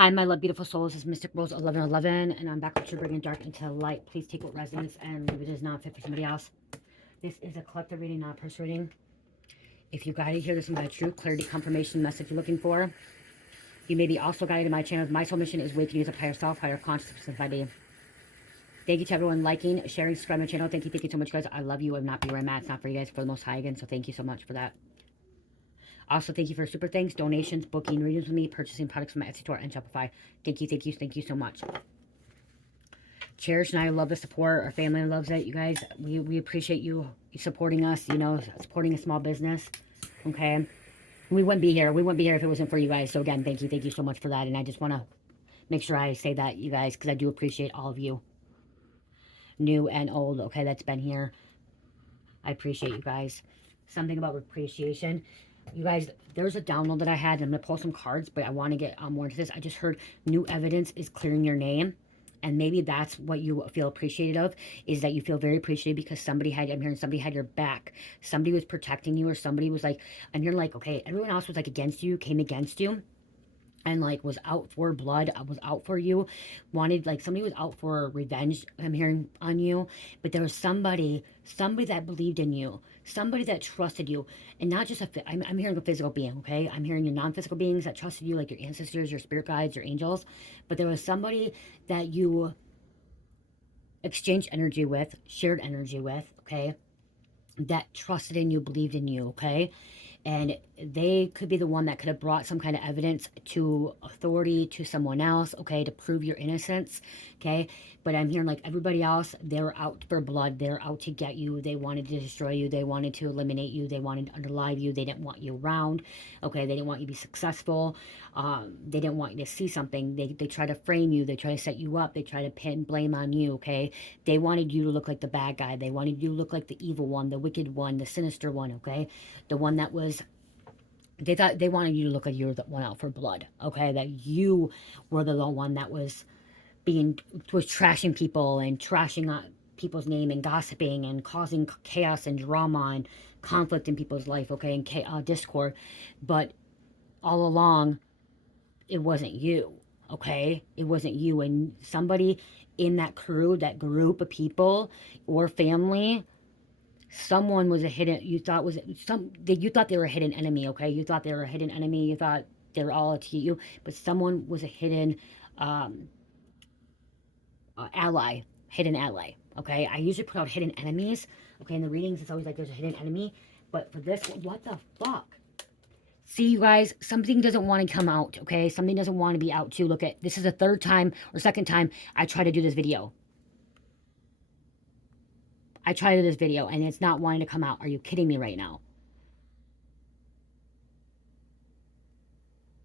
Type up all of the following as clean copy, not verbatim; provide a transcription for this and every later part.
Hi, my love, beautiful souls. This is Mystic Rose 1111, and I'm back with you, bringing dark into light. Please take what resonates and leave it as not fit for somebody else. This is a collective reading, not a personal reading. If you guided here, there's some kind of truth, clarity, confirmation message you're looking for. You may be also guided in my channel. My soul mission is waking you to higher self, higher consciousness, and 5D. Thank you to everyone liking, sharing, subscribing to my channel. Thank you so much, guys. I love you. I'm not be where I'm at. It's not for you guys, for the most high again. So thank you so much for that. Also, thank you for super thanks, donations, booking readings with me, purchasing products from my Etsy store and Shopify. Thank you so much. Cherish and I love the support. Our family loves it. You guys, we appreciate you supporting us, you know, supporting a small business. Okay. We wouldn't be here. We wouldn't be here if it wasn't for you guys. So again, thank you so much for that. And I just want to make sure I say that, you guys, because I do appreciate all of you. New and old, okay, that's been here. I appreciate you guys. Something about appreciation. You guys, there's a download that I had. And I'm going to pull some cards, but I want to get more into this. I just heard new evidence is clearing your name. And maybe that's what you feel appreciated of, is that you feel very appreciated because somebody had, I'm hearing somebody had your back. Somebody was protecting you, or somebody was like, and you're like, okay, everyone else was like against you, came against you. And like was out for blood, was out for you, wanted, like somebody was out for revenge, I'm hearing, on you. But there was somebody that believed in you, somebody that trusted you. And not just I'm hearing a physical being, okay? I'm hearing your non-physical beings that trusted you, like your ancestors, your spirit guides, your angels. But there was somebody that you exchanged energy with, shared energy with, okay, that trusted in you, believed in you, okay? And they could be the one that could have brought some kind of evidence to authority, to someone else, okay, to prove your innocence, okay? But I'm hearing like everybody else, they're out for blood. They're out to get you. They wanted to destroy you. They wanted to eliminate you. They wanted to underlie you. They didn't want you around, okay? They didn't want you to be successful. They didn't want you to see something. They try to frame you. They try to set you up. They try to pin blame on you, okay? They wanted you to look like the bad guy. They wanted you to look like the evil one, the wicked one, the sinister one, okay? The one that was, they thought they wanted you to look like you were the one out for blood, okay? That you were the one that was trashing people and trashing people's name and gossiping and causing chaos and drama and conflict in people's life, okay? And discord. But all along, it wasn't you, okay? It wasn't you. And somebody in that crew, that group of people or family, someone was a hidden, you thought they were a hidden enemy, okay? You thought they were a hidden enemy. You thought they were all to you, but someone was a hidden ally, okay? I usually put out hidden enemies, okay? In the readings, it's always like there's a hidden enemy, but for this, what the fuck? See, you guys, something doesn't want to come out, okay? Something doesn't want to be out too. Look at, this is the third time or second time I try to do this video. I tried to do this video and it's not wanting to come out. Are you kidding me right now?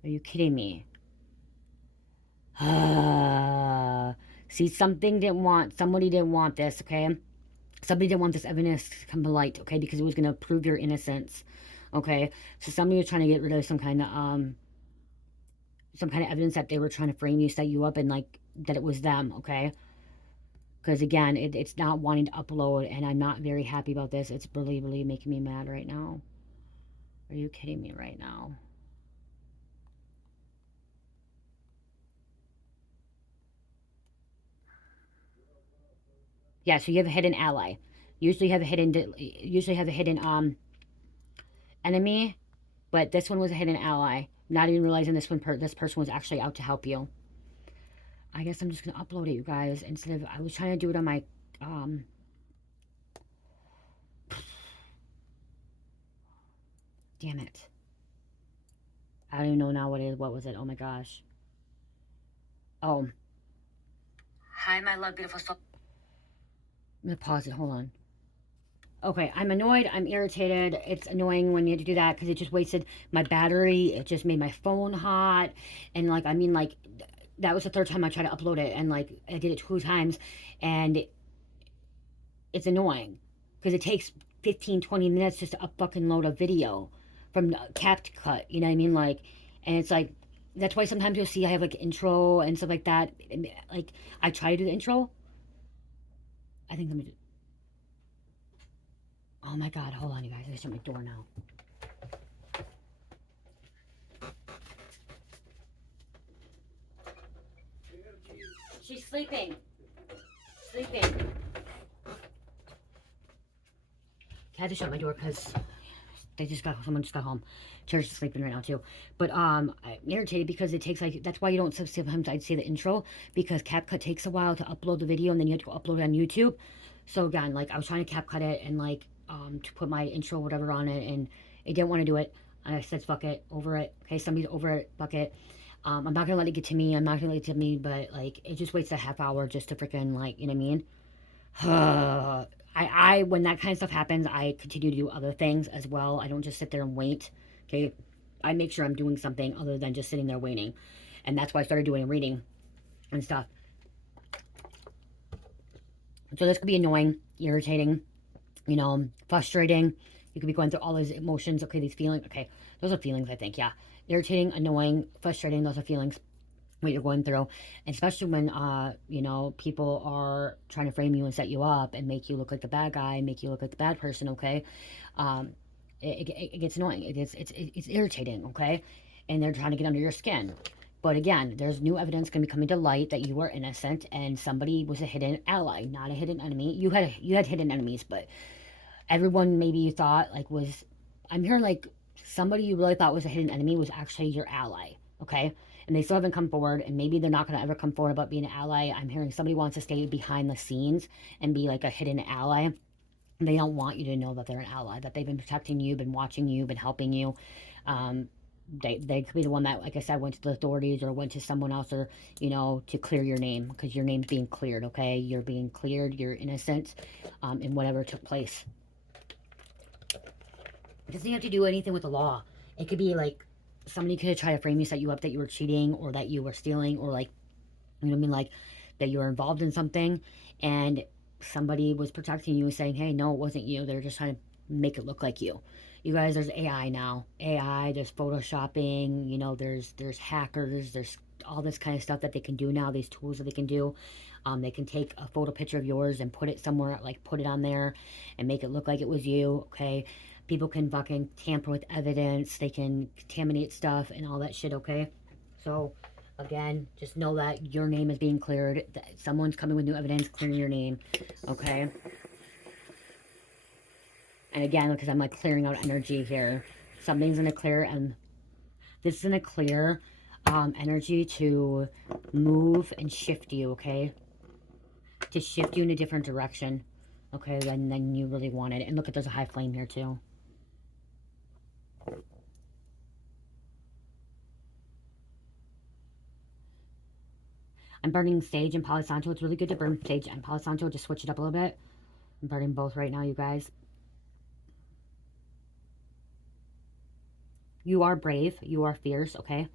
Are you kidding me? See, somebody didn't want this, okay? Somebody didn't want this evidence to come to light, okay? Because it was going to prove your innocence, okay? So somebody was trying to get rid of some kind of evidence that they were trying to frame you, set you up, and like that it was them, okay? Because again, it's not wanting to upload, and I'm not very happy about this. It's really, really making me mad right now. Are you kidding me right now? Yeah, so you have a hidden ally. Usually have a hidden enemy, but this one was a hidden ally. Not even realizing this person was actually out to help you. I guess I'm just gonna upload it, you guys. Instead of, I was trying to do it on my damn it. I don't even know now what it is. What was it? Oh my gosh. Oh. Hi, my love, beautiful soul. I'm gonna pause it. Hold on. Okay, I'm annoyed. I'm irritated. It's annoying when you have to do that because it just wasted my battery. It just made my phone hot. And like, I mean, like, that was the third time I tried to upload it. And like, I did it 2 times. And it's annoying because it takes 15-20 minutes just to up fucking load a video from CapCut, you know what I mean? Like, and it's like, that's why sometimes you'll see I have like intro and stuff like that. Like, I try to do the intro. I think I'm gonna do, oh my god, hold on, you guys. I gotta shut my door now. She's sleeping. Sleeping. I had to shut my door because someone just got home. Cher's sleeping right now too. But I'm irritated because it takes like, that's why you don't, sometimes I'd say the intro, because CapCut takes a while to upload the video and then you have to go upload it on YouTube. So again, like I was trying to CapCut it and like to put my intro whatever on it, and it didn't want to do it. I said fuck it, over it. Okay, somebody's over it, fuck it. I'm not gonna let it get to me. I'm not gonna let it get to me, but like it just waits a half hour just to freaking, like, you know what I mean? When that kind of stuff happens, I continue to do other things as well. I don't just sit there and wait. Okay, I make sure I'm doing something other than just sitting there waiting, and that's why I started doing reading and stuff. So this could be annoying, irritating, you know, frustrating. You could be going through all these emotions. Okay, these feelings. Okay, those are feelings, I think. Yeah, irritating, annoying, frustrating. Those are feelings. What you're going through, and especially when you know, people are trying to frame you and set you up and make you look like the bad guy, make you look like the bad person. Okay, um, it gets annoying. It's irritating. Okay, and they're trying to get under your skin. But again, there's new evidence going to be coming to light that you are innocent and somebody was a hidden ally, not a hidden enemy. You had hidden enemies, but everyone maybe you thought like was, I'm hearing like somebody you really thought was a hidden enemy was actually your ally. Okay, and they still haven't come forward, and maybe they're not going to ever come forward about being an ally. I'm hearing somebody wants to stay behind the scenes and be like a hidden ally. They don't want you to know that they're an ally, that they've been protecting you, been watching you, been helping you. They could be the one that, like I said, went to the authorities or went to someone else, or, you know, to clear your name, because your name's being cleared. Okay, you're being cleared, you're innocent in whatever took place. It doesn't have to do anything with the law. It could be like somebody could try to frame you, set you up that you were cheating or that you were stealing, or like, you know what I mean, like that you were involved in something, and somebody was protecting you and saying, hey, no, it wasn't you. They're just trying to make it look like you. You guys, there's AI now. AI, there's photoshopping, you know, there's hackers, there's all this kind of stuff that they can do now, these tools that they can do. They can take a photo picture of yours and put it somewhere, like put it on there and make it look like it was you. Okay, people can fucking tamper with evidence, they can contaminate stuff and all that shit. Okay, so again, just know that your name is being cleared, that someone's coming with new evidence clearing your name. Okay, and again, because I'm like clearing out energy here, something's gonna clear, and this is gonna clear energy to move and shift you. Okay, to shift you in a different direction, okay, than you really wanted. And look at, there's a high flame here too. I'm burning sage and Palo Santo. It's really good to burn sage and Palo Santo. Just switch it up a little bit. I'm burning both right now, you guys. You are brave. You are fierce, okay?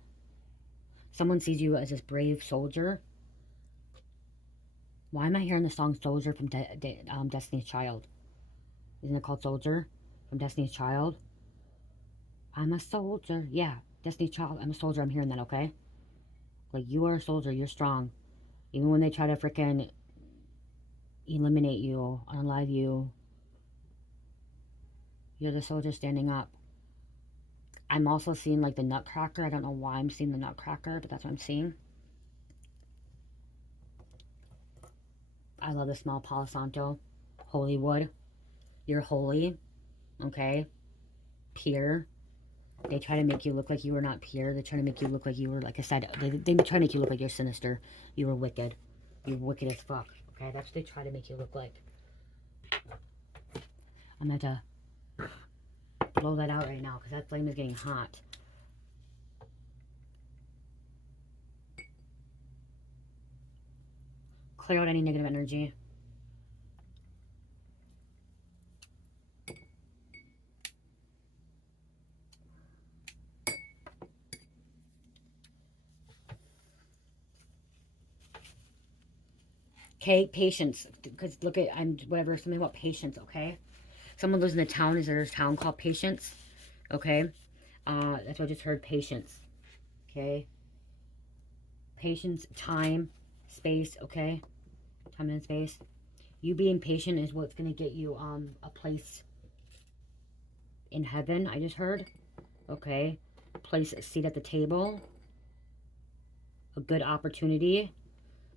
Someone sees you as this brave soldier. Why am I hearing the song Soldier from Destiny's Child? Isn't it called Soldier from Destiny's Child? I'm a soldier. Yeah, Destiny's Child. I'm a soldier. I'm hearing that, okay? Like, you are a soldier. You're strong. Even when they try to freaking eliminate you, unalive you, you're the soldier standing up. I'm also seeing like the Nutcracker. I don't know why I'm seeing the Nutcracker, but that's what I'm seeing. I love the smell Palo Santo. Holy wood. You're holy. Okay? Pure. They try to make you look like you were not pure. They try to make you look like you were, like I said, they try to make you look like you're sinister. You were wicked. You're wicked as fuck. Okay? That's what they try to make you look like. I'm going to blow that out right now because that flame is getting hot. Clear out any negative energy. Okay, patience. Because look at, I'm whatever, something about patience, okay? Someone lives in a town. Is there a town called Patience? Okay. That's what I just heard, patience. Okay. Patience, time, space, okay? Time and space. You being patient is what's going to get you a place in heaven, I just heard. Okay. Place a seat at the table. A good opportunity.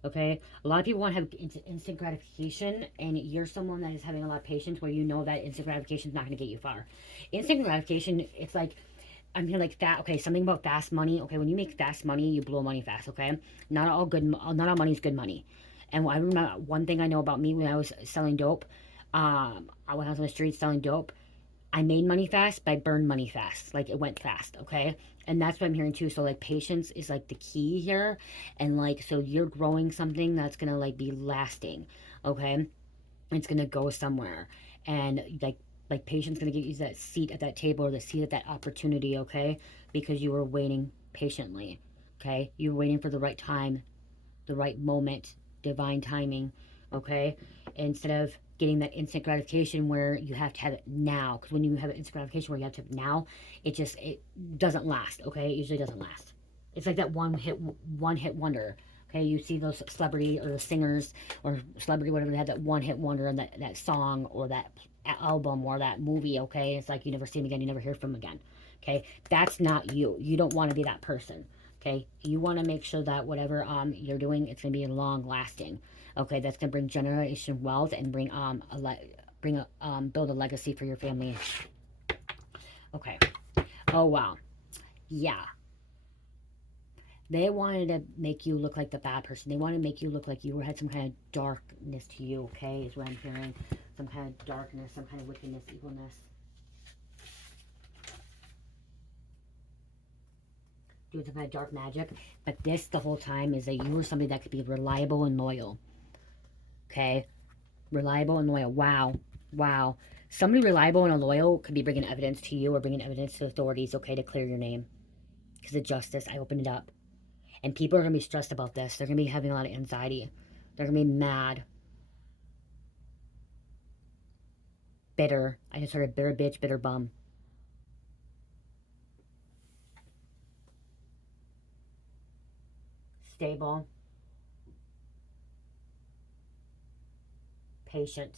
Okay, a lot of people want to have instant gratification, and you're someone that is having a lot of patience where you know that instant gratification is not going to get you far. Instant gratification, it's like, I'm here like that. Okay, something about fast money. Okay, when you make fast money, you blow money fast. Okay, not all money is good money. And I remember one thing I know about me when I was selling dope. When I was on the streets selling dope, I made money fast, but I burned money fast. Like, it went fast, okay? And that's what I'm hearing too. So like patience is like the key here. And like, so you're growing something that's gonna like be lasting, okay? It's gonna go somewhere. And like patience gonna get you that seat at that table or the seat at that opportunity, okay? Because you were waiting patiently. Okay? You were waiting for the right time, the right moment, divine timing, okay? Instead of getting that instant gratification where you have to have it now. Because when you have instant gratification where you have to have it now, it doesn't last, okay? It usually doesn't last. It's like that one hit wonder. Okay, you see those celebrity or the singers or celebrity, whatever, they have that one hit wonder and that song or that album or that movie, okay? It's like you never see them again, you never hear from them again. Okay, that's not you. You don't want to be that person. Okay, you want to make sure that whatever you're doing, it's going to be long lasting. Okay, that's going to bring generation wealth and build a legacy for your family. Okay. Oh wow. Yeah. They wanted to make you look like the bad person. They wanted to make you look like you had some kind of darkness to you, okay, is what I'm hearing. Some kind of darkness, some kind of wickedness, evilness. Doing some kind of dark magic. But this, the whole time, is that you were somebody that could be reliable and loyal. Okay? Reliable and loyal. Wow. Wow. Somebody reliable and loyal could be bringing evidence to you or bringing evidence to authorities, okay, to clear your name. Because of justice, I opened it up. And people are going to be stressed about this. They're going to be having a lot of anxiety. They're going to be mad. Bitter. I just heard a bitter bitch, bitter bum. Stable. Patient.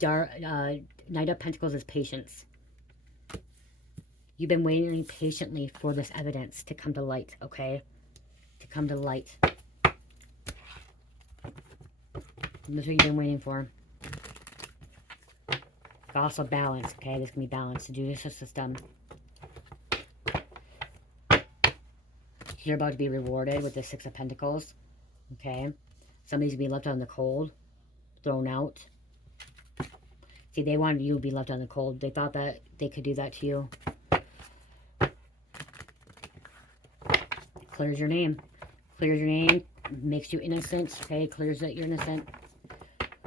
Knight of Pentacles is patience. You've been waiting patiently for this evidence to come to light, okay? To come to light. And that's what you've been waiting for. But also balance, okay? This can be balance. The judicial system. You're about to be rewarded with the Six of Pentacles, okay? Somebody's going to be left out in the cold, thrown out. See, they wanted you to be left out in the cold. They thought that they could do that to you. Clears your name. Clears your name. Makes you innocent. Okay, clears that you're innocent.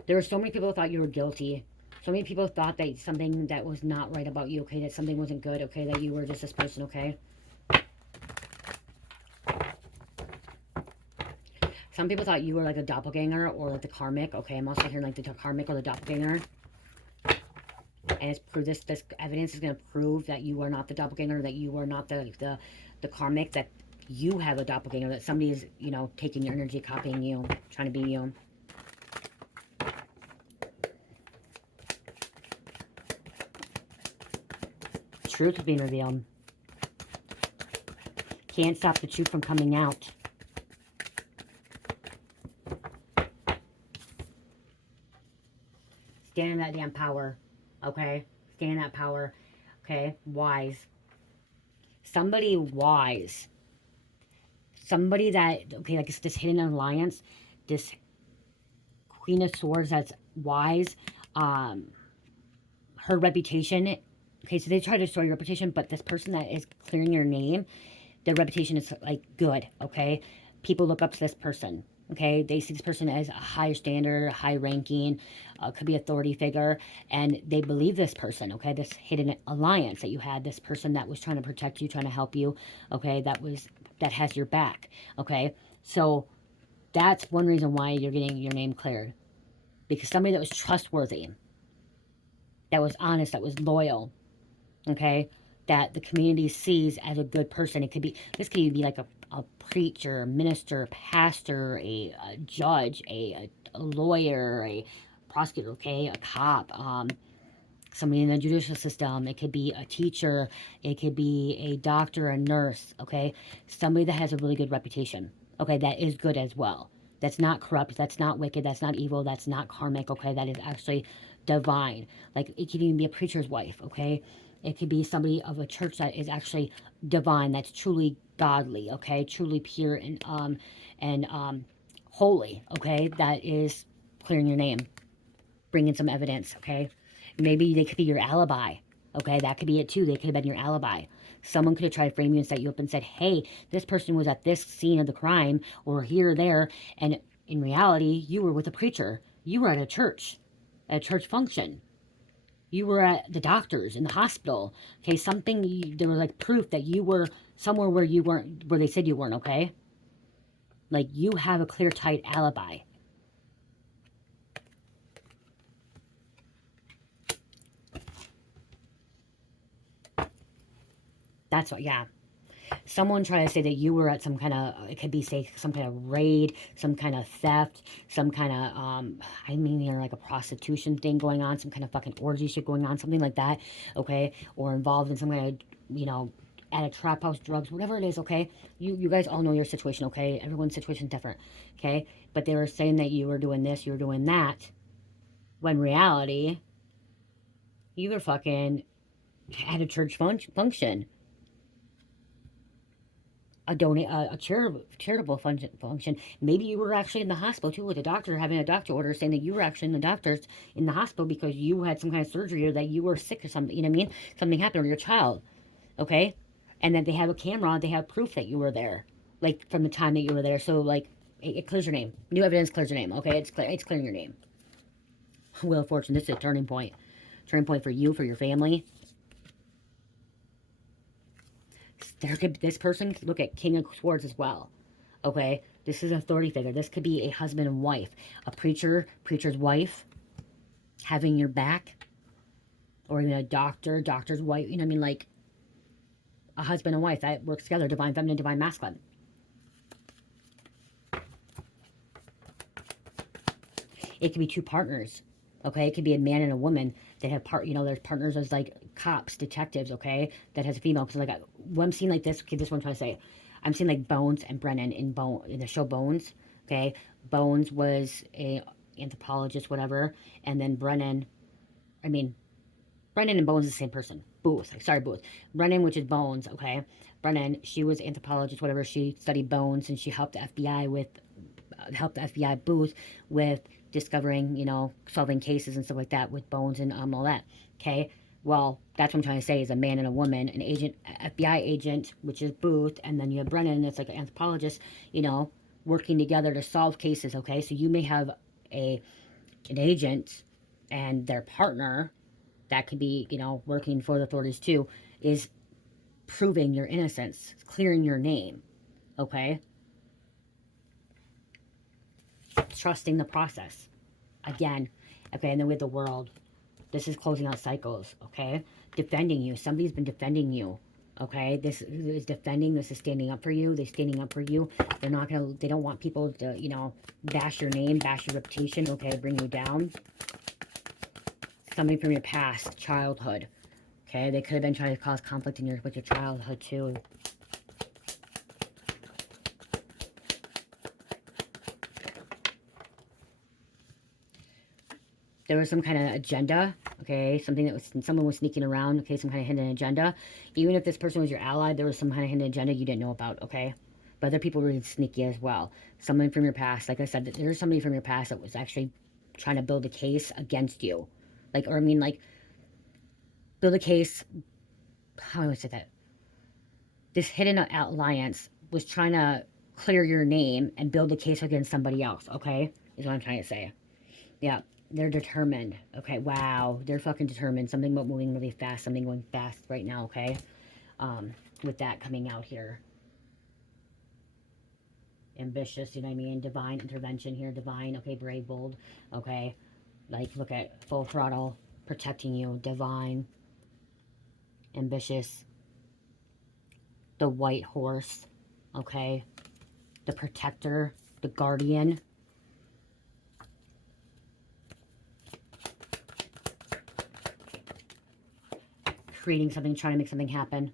There were so many people who thought you were guilty. So many people thought that something that was not right about you, okay? That something wasn't good, okay? That you were just this person, okay? Some people thought you were like a doppelganger or like the karmic, okay? I'm also hearing like the karmic or the doppelganger. And it's proved this evidence is going to prove that you are not the doppelganger, that you are not the karmic, that you have a doppelganger, that somebody is, you know, taking your energy, copying you, trying to be you. Truth is being revealed. Can't stop the truth from coming out. Stand in that damn power, okay? Stand in that power, okay? Wise. Somebody wise. Somebody that, okay, like it's this hidden alliance, this Queen of Swords that's wise. Her reputation, okay, so they try to destroy your reputation, but this person that is clearing your name, their reputation is like good, okay? People look up to this person, okay? They see this person as a higher standard, high ranking, could be authority figure, and they believe this person, okay? This hidden alliance that you had, this person that was trying to protect you, trying to help you, okay? That has your back, okay? So that's one reason why you're getting your name cleared. Because somebody that was trustworthy, that was honest, that was loyal, okay, that the community sees as a good person. It could be, this could even be like a preacher, minister, pastor, a judge, a lawyer, a prosecutor, okay, a cop, somebody in the judicial system. It could be a teacher. It could be a doctor, a nurse, okay, somebody that has a really good reputation, okay, that is good as well. That's not corrupt, that's not wicked, that's not evil, that's not karmic, okay? That is actually divine. Like, it could even be a preacher's wife, okay? It could be somebody of a church that is actually divine, that's truly godly, okay? Truly pure and holy, okay? That is clearing your name, bringing some evidence, okay? Maybe they could be your alibi, okay? That could be it too. They could have been your alibi. Someone could have tried to frame you and set you up and said, hey, this person was at this scene of the crime or here or there, and in reality, you were with a preacher. You were at a church function. You were at the doctor's, in the hospital. Okay, something, there was like proof that you were somewhere where you weren't, where they said you weren't, okay? Like, you have a clear, tight alibi. That's what, yeah. Someone try to say that you were at some kind of, it could be, say, some kind of raid, some kind of theft, some kind of, I mean, here, like a prostitution thing going on, some kind of fucking orgy shit going on, something like that, okay? Or involved in some kind of, you know, at a trap house, drugs, whatever it is, okay? You guys all know your situation, okay? Everyone's situation is different, okay? But they were saying that you were doing this, you were doing that, when reality, you were fucking at a church function, a charitable function. Maybe you were actually in the hospital too with a doctor having a doctor order saying that you were actually in the hospital because you had some kind of surgery or that you were sick or something. You know what I mean? Something happened or your child. Okay, and then they have a camera. They have proof that you were there, like from the time that you were there. So like it clears your name. New evidence clears your name. Okay, it's clear. It's clearing your name. Wheel of Fortune. This is a turning point. Turning point for you, for your family. There could this person could look at King of Swords as well. Okay, this is an authority figure. This could be a husband and wife, a preacher's wife, having your back, or even a doctor's wife. You know what I mean? Like a husband and wife that works together, divine feminine, divine masculine. It could be two partners. Okay, it could be a man and a woman that have you know, there's partners as like cops, detectives, okay, that has a female. Because like what I'm seeing like this, okay, this is what I'm trying to say. I'm seeing like Bones and Brennan in the show Bones. Okay, Bones was a anthropologist, whatever, and then Brennan and Bones is the same person. Booth, sorry, Booth. Brennan, which is Bones, okay. Brennan, she was anthropologist, whatever. She studied bones and she helped the FBI with Booth with discovering, you know, solving cases and stuff like that with bones and all that. Okay, well, that's what I'm trying to say is a man and a woman, an agent, FBI agent, which is Booth, and then you have Brennan, that's like an anthropologist, you know, working together to solve cases. Okay, so you may have an agent and their partner that could be, you know, working for the authorities too, is proving your innocence, clearing your name. Okay, trusting the process. Again, okay, and then with the world, this is closing out cycles, okay? Defending you. Somebody's been defending you, okay? This is defending, this is standing up for you. They're standing up for you. They're not gonna, they don't want people to, you know, bash your name, bash your reputation, okay, bring you down. Somebody from your past, childhood, okay? They could have been trying to cause conflict in with your childhood too. There was some kind of agenda, okay, something that was, someone was sneaking around, okay, some kind of hidden agenda. Even if this person was your ally, there was some kind of hidden agenda you didn't know about, okay? But other people were really sneaky as well. Someone from your past, like I said, there's somebody from your past that was actually trying to build a case against you. Like, or I mean, like, build a case, how do I say that? This hidden alliance was trying to clear your name and build a case against somebody else, okay? Is what I'm trying to say. Yeah. They're determined. Okay, wow. They're fucking determined. Something about moving really fast. Something going fast right now, okay? With that coming out here. Ambitious, you know what I mean? Divine intervention here. Divine, okay, brave, bold, okay? Like, look at full throttle, protecting you. Divine, ambitious. The white horse, okay? The protector, the guardian. Creating something, trying to make something happen.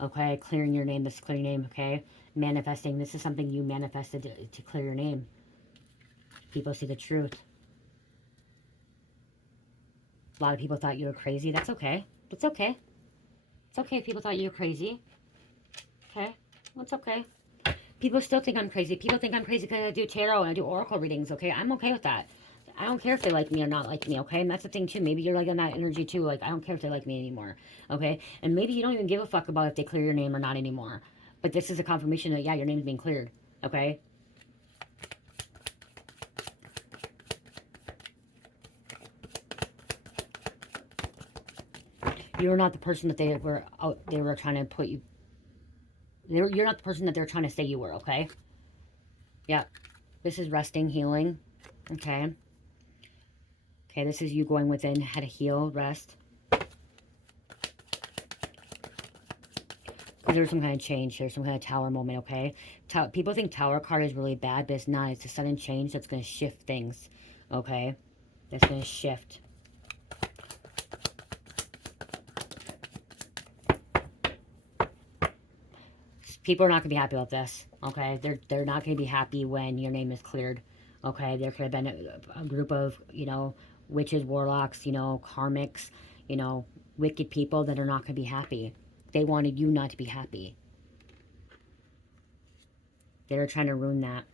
Okay, clearing your name, this is clearing your name, okay? Manifesting. This is something you manifested to clear your name. People see the truth. A lot of people thought you were crazy. That's okay. It's okay. It's okay if people thought you were crazy. Okay? It's okay. People still think I'm crazy. People think I'm crazy because I do tarot and I do oracle readings, okay? I'm okay with that. I don't care if they like me or not like me, okay? And that's the thing, too. Maybe you're like on that energy, too. Like, I don't care if they like me anymore, okay? And maybe you don't even give a fuck about if they clear your name or not anymore. But this is a confirmation that, yeah, your name's being cleared, okay? You're not the person that they were trying to put you... You're not the person that they're trying to say you were, okay? Yeah. This is resting, healing, okay? Okay, this is you going within, how to heal, rest. There's some kind of change. There's some kind of tower moment, okay? People think tower card is really bad, but it's not. It's a sudden change that's going to shift things, okay? That's going to shift. People are not going to be happy about this, okay? They're not going to be happy when your name is cleared, okay? There could have been a group of, you know, witches, warlocks, you know, karmics, you know, wicked people that are not going to be happy. They wanted you not to be happy. They're trying to ruin that.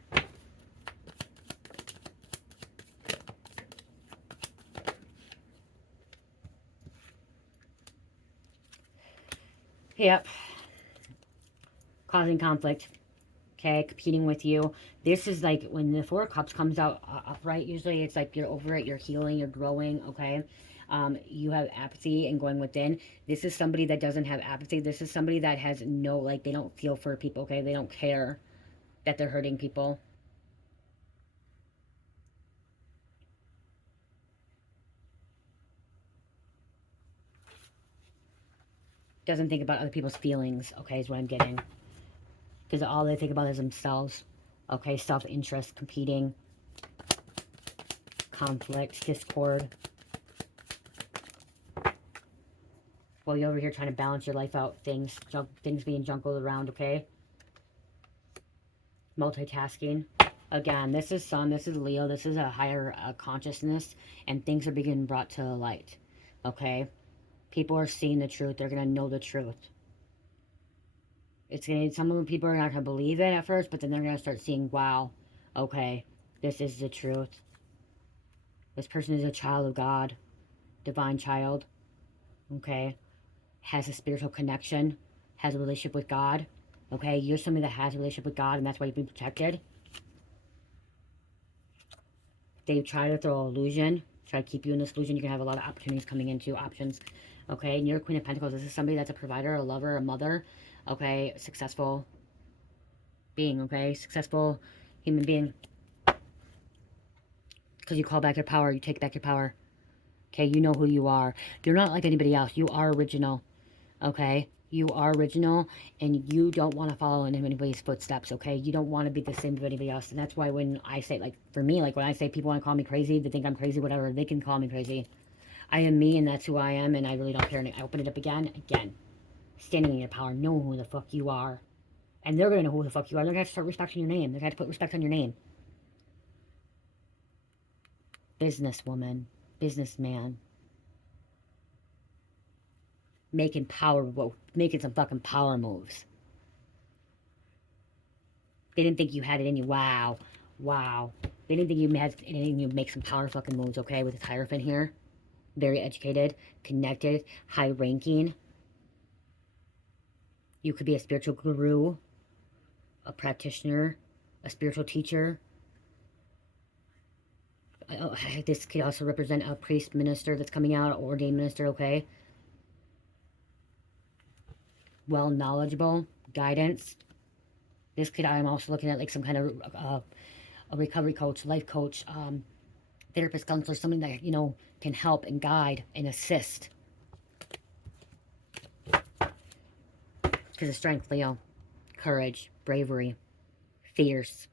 Yep. Causing conflict. Okay, competing with you. This is like when the Four of Cups comes out upright, usually it's like you're over it, you're healing, you're growing, okay? You have apathy and going within. This is somebody that doesn't have apathy. This is somebody that has no, like, they don't feel for people, okay? They don't care that they're hurting people. Doesn't think about other people's feelings, okay, is what I'm getting. Because all they think about is themselves, okay? Self-interest, competing, conflict, discord. While you're over here trying to balance your life out, things being juggled around, okay? Multitasking. Again, this is Sun, this is Leo, this is a higher consciousness, and things are being brought to the light, okay? People are seeing the truth. They're going to know the truth. Some of the people are not going to believe it at first, but then they're going to start seeing, wow, okay, this is the truth. This person is a child of God, divine child, okay? Has a spiritual connection, has a relationship with God, okay? You're somebody that has a relationship with God, and that's why you've been protected. They try to throw an illusion, try to keep you in this illusion. You're going to have a lot of opportunities coming into options, okay? And you're a Queen of Pentacles. This is somebody that's a provider, a lover, a mother, okay? A successful being, okay? Successful human being. Because you call back your power, you take back your power. Okay, you know who you are. You're not like anybody else. You are original, okay? You are original, and you don't want to follow in anybody's footsteps, okay? You don't want to be the same as anybody else, and that's why when I say, like, for me, like, when I say people want to call me crazy, they think I'm crazy, whatever, they can call me crazy. I am me, and that's who I am, and I really don't care. And I open it up again. Standing in your power, know who the fuck you are. And they're going to know who the fuck you are. They're going to start respecting your name. They're going to put respect on your name. Businesswoman, businessman, making some fucking power moves. They didn't think you had it in you. Wow. They didn't think you had it in you to make some power fucking moves, okay? With this Hierophant here. Very educated, connected, high ranking. You could be a spiritual guru, a practitioner, a spiritual teacher. This could also represent a priest minister that's coming out, ordained minister, okay? Well knowledgeable, guidance. This could, I'm also looking at like some kind of a recovery coach, life coach, therapist, counselor, something that, you know, can help and guide and assist. Because of strength, Leo. Courage, bravery, fierce.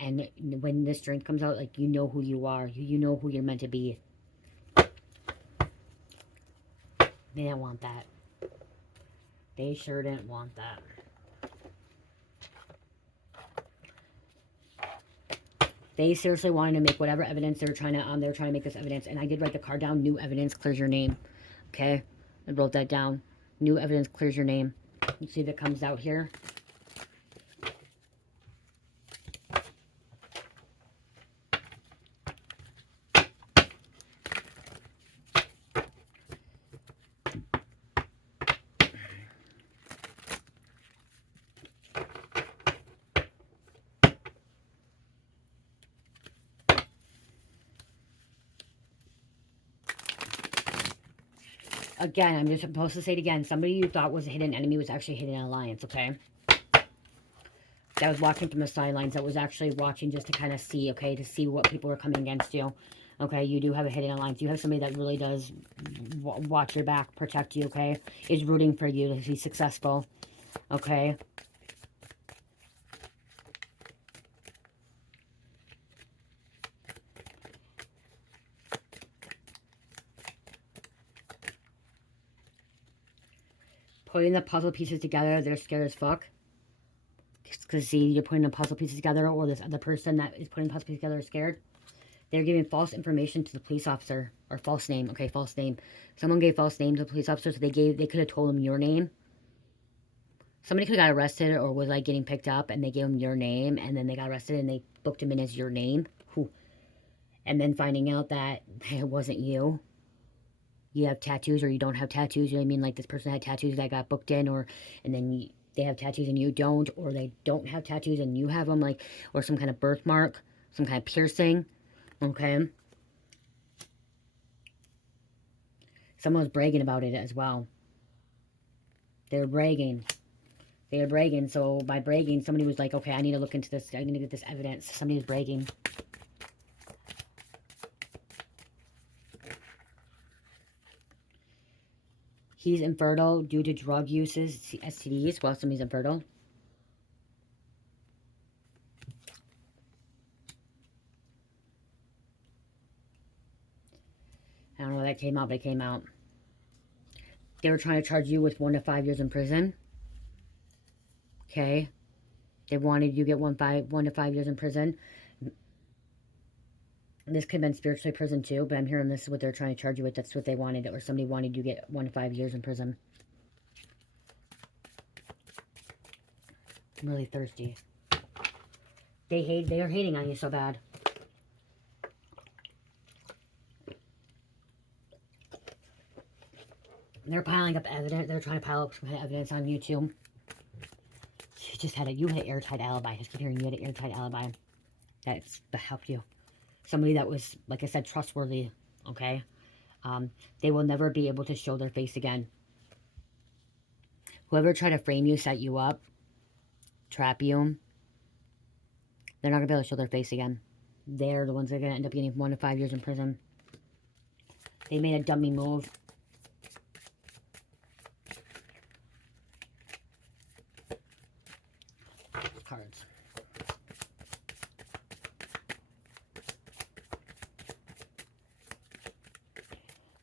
And when this strength comes out, like, you know who you are. You know who you're meant to be. They didn't want that. They sure didn't want that. They seriously wanted to make whatever evidence they were trying to make this evidence. And I did write the card down. New evidence clears your name. Okay, I wrote that down. New evidence clears your name. You see if it comes out here. Again, I'm just supposed to say it again. Somebody you thought was a hidden enemy was actually a hidden alliance, okay? That was watching from the sidelines. That was actually watching just to kind of see, okay? To see what people are coming against you. Okay, you do have a hidden alliance. You have somebody that really does watch your back, protect you, okay? Is rooting for you to be successful, okay? Putting the puzzle pieces together, they're scared as fuck. Because, see, you're putting the puzzle pieces together, or this other person that is putting the puzzle pieces together is scared. They're giving false information to the police officer. Or false name. Okay, false name. Someone gave false name to the police officer, so they could have told them your name. Somebody could have got arrested or was, like, getting picked up, and they gave them your name, and then they got arrested, and they booked him in as your name. Whew. And then finding out that it wasn't you. You have tattoos or you don't have tattoos. You know what I mean? Like, this person had tattoos that got booked in, and then they have tattoos and you don't, or they don't have tattoos and you have them, like, or some kind of birthmark, some kind of piercing, okay? Someone was bragging about it as well. They were bragging. They were bragging, so by bragging, somebody was like, okay, I need to look into this, I need to get this evidence. Somebody was bragging. He's infertile due to drug uses, STDs, while somebody's infertile. I don't know where that came out, but it came out. They were trying to charge you with 1 to 5 years in prison. Okay. They wanted you to get 1 to 5 years in prison. This could have been spiritually prison too, but I'm hearing this is what they're trying to charge you with. That's what they wanted, or somebody wanted you to get 1 to 5 years in prison. I'm really thirsty. They are hating on you so bad. They're piling up evidence. They're trying to pile up some kind of evidence on you too. You had an airtight alibi. I just keep hearing you had an airtight alibi. That helped you. Somebody that was, like I said, trustworthy. Okay? They will never be able to show their face again. Whoever tried to frame you, set you up, trap you, they're not going to be able to show their face again. They're the ones that are going to end up getting 1 to 5 years in prison. They made a dummy move. Cards.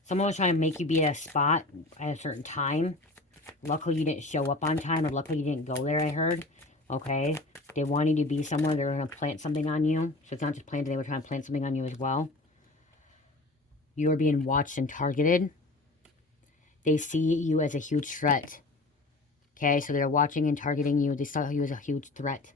Someone was trying to make you be at a spot at a certain time. Luckily, you didn't show up on time, or luckily, you didn't go there, I heard. Okay? They wanted you to be somewhere. They were going to plant something on you. So it's not just planted, they were trying to plant something on you as well. You are being watched and targeted. They see you as a huge threat. Okay? So they're watching and targeting you. They saw you as a huge threat.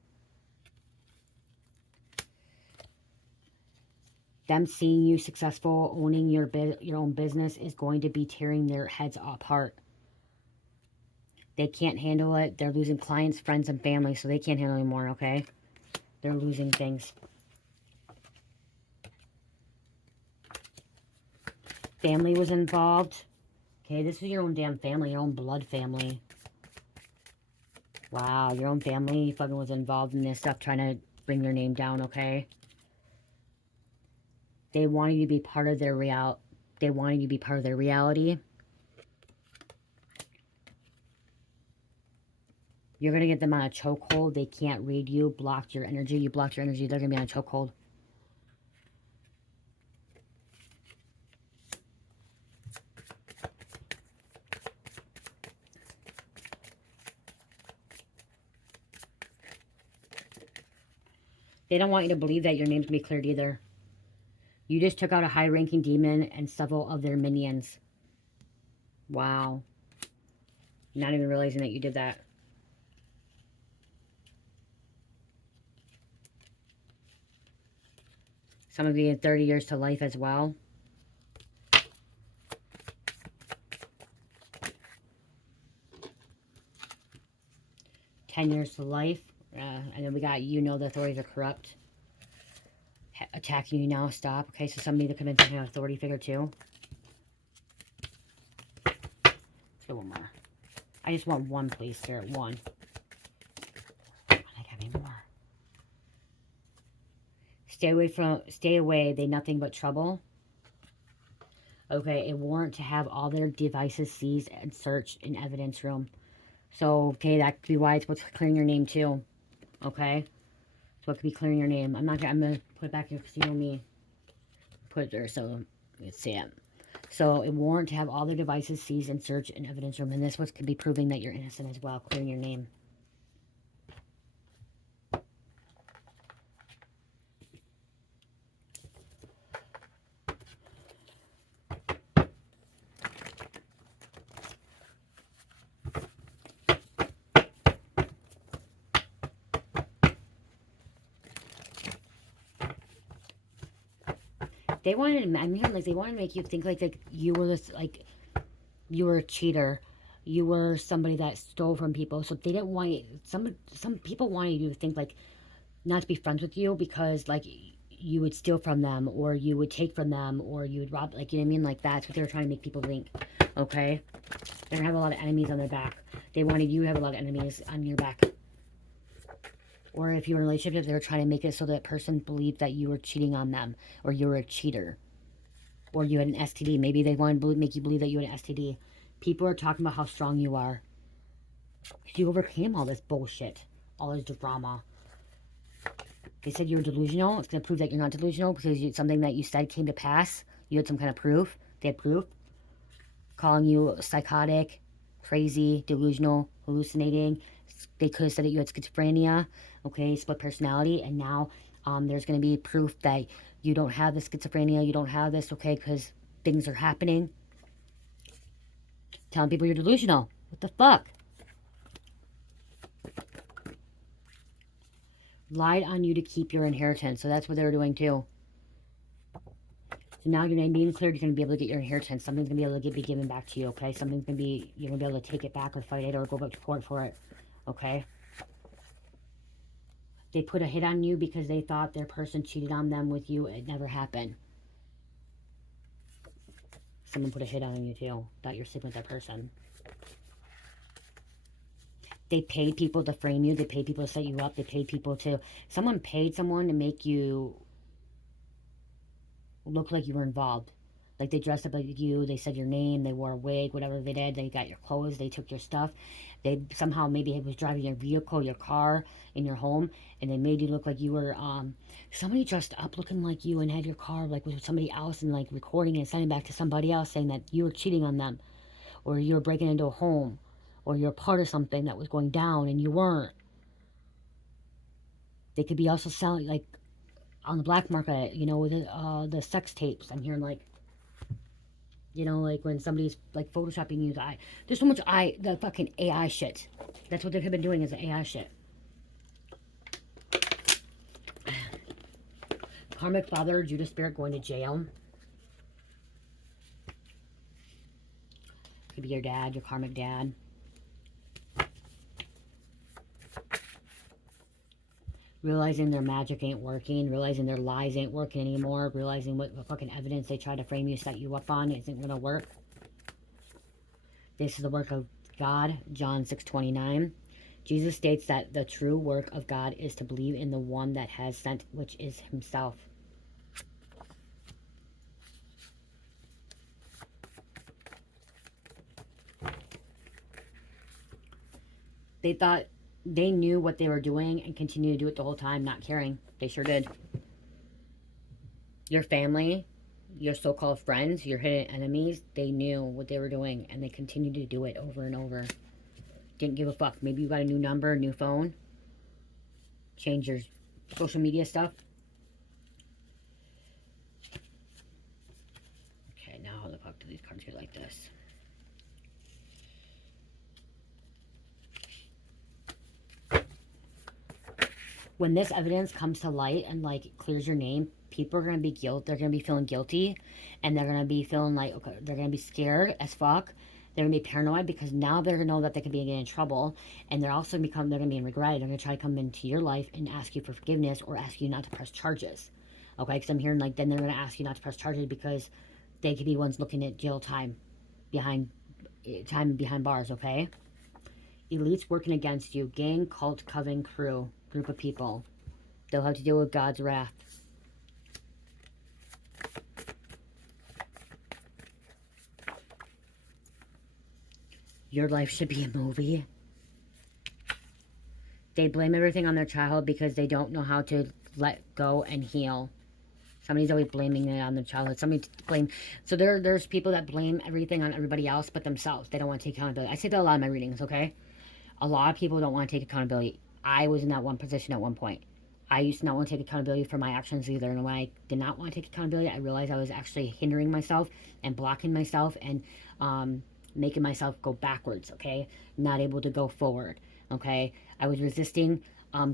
Them seeing you successful, owning your own business is going to be tearing their heads apart. They can't handle it. They're losing clients, friends, and family, so they can't handle it anymore, okay? They're losing things. Family was involved. Okay, this is your own damn family, your own blood family. Wow, your own family fucking was involved in this stuff, trying to bring your name down, okay? They wanted you to be part of their They wanted you to be part of their reality. You're going to get them on a chokehold. They can't read you. Blocked your energy. You blocked your energy. They're going to be on a chokehold. They don't want you to believe that your name's going to be cleared either. You just took out a high-ranking demon and several of their minions. Wow. Not even realizing that you did that. Some of you had 30 years to life as well. Ten years to life. And then we got, you know, the authorities are corrupt. Attacking you now, stop. Okay, so somebody to come into an authority figure too. Let's go one more. I just want one, please, sir. One. I got me more. Stay away, they nothing but trouble. Okay, a warrant to have all their devices seized and searched in evidence room. So, okay, that could be why it's what's clearing your name too. Okay? So it could be clearing your name. I'm gonna put it back here because you know me. Put it there so you can see it. So a warrant to have all their devices seized and searched in evidence room. And this was could be proving that you're innocent as well, clearing your name. They wanted, I'm hearing like they wanted to make you think like you were this, like you were a cheater, you were somebody that stole from people. So they didn't want you, some people wanted you to think like not to be friends with you because like you would steal from them or you would take from them or you would rob, like, you know what I mean? Like that's what they were trying to make people think. Okay, they're gonna have a lot of enemies on their back. They wanted you to have a lot of enemies on your back. Or if you were in a relationship, they were trying to make it so that person believed that you were cheating on them or you were a cheater or you had an STD. Maybe they wanted to make you believe that you had an STD. People are talking about how strong you are. You overcame all this bullshit, all this drama. They said you were delusional. It's going to prove that you're not delusional because something that you said came to pass. You had some kind of proof. They had proof. Calling you psychotic, crazy, delusional, hallucinating. They could have said that you had schizophrenia, okay, split personality, and now there's going to be proof that you don't have the schizophrenia, you don't have this, okay, because things are happening. Telling people you're delusional. What the fuck? Lied on you to keep your inheritance, so that's what they were doing too. So now your name being cleared, you're going to be able to get your inheritance. Something's going to be able to be given back to you, okay? Something's going to be, you're going to be able to take it back or fight it or go back to court for it, okay? They put a hit on you because they thought their person cheated on them with you. It never happened. Someone put a hit on you too. Thought you're sleeping with that person. They paid people to frame you. They paid people to set you up. They paid people to... Someone paid someone to make you look like you were involved. Like they dressed up like you. They said your name. They wore a wig. Whatever they did. They got your clothes. They took your stuff. They somehow maybe it was driving your vehicle, your car in your home. And they made you look like you were... somebody dressed up looking like you and had your car like with somebody else and like recording and sending back to somebody else saying that you were cheating on them. Or you were breaking into a home. Or you're part of something that was going down and you weren't. They could be also selling, like, on the black market, you know, with the sex tapes. I'm hearing, like, you know, like when somebody's, like, photoshopping you. There's so much the fucking AI shit. That's what they've been doing is the AI shit. Karmic father, Judas spirit going to jail. Could be your dad, your karmic dad. Realizing their magic ain't working, realizing their lies ain't working anymore, realizing what fucking evidence they tried to frame you, set you up on isn't going to work. This is the work of God, John 6:29. Jesus states that the true work of God is to believe in the one that has sent, which is himself. They thought they knew what they were doing and continued to do it the whole time, not caring. They sure did. Your family, your so-called friends, your hidden enemies, they knew what they were doing and they continued to do it over and over. Didn't give a fuck. Maybe you got a new number, new phone. Change your social media stuff. Okay, now how the fuck do these cards get like this? When this evidence comes to light and like clears your name, people are gonna be they're gonna be feeling guilty, and they're gonna be feeling like, okay, they're gonna be scared as fuck. They're gonna be paranoid because now they're gonna know that they could be getting in trouble, and they're also they're gonna be in regret. They're gonna try to come into your life and ask you for forgiveness or ask you not to press charges. Okay, because I'm hearing like then they're gonna ask you not to press charges because they could be ones looking at jail behind time behind bars. Okay. Elites working against you, gang, cult, coven, crew, group of people. They'll have to deal with God's wrath. Your life should be a movie. They blame everything on their childhood because they don't know how to let go and heal. Somebody's always blaming it on their childhood. Somebody blame. So there's people that blame everything on everybody else but themselves. They don't want to take accountability. I say that a lot in my readings, okay? A lot of people don't want to take accountability. I was in that one position at one point. I used to not want to take accountability for my actions either. And when I did not want to take accountability, I realized I was actually hindering myself and blocking myself and making myself go backwards, okay? Not able to go forward, okay? I was resisting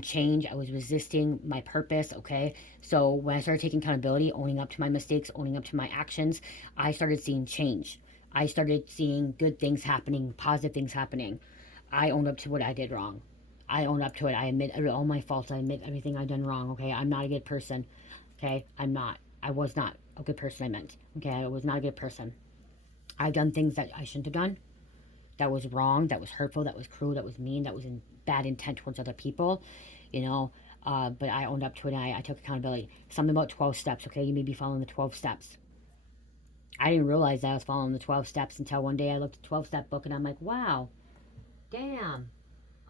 change. I was resisting my purpose, okay? So when I started taking accountability, owning up to my mistakes, owning up to my actions, I started seeing change. I started seeing good things happening, positive things happening. I owned up to what I did wrong. I own up to it. I admit all my faults. I admit everything I've done wrong, okay? I'm not a good person, okay? I'm not. I was not a good person, I meant. Okay, I was not a good person. I've done things that I shouldn't have done. That was wrong, that was hurtful, that was cruel, that was mean, that was in bad intent towards other people, you know. But I owned up to it and I took accountability. Something about 12 steps, okay? You may be following the 12 steps. I didn't realize that I was following the 12 steps until one day I looked at the 12-step book and I'm like, wow, damn,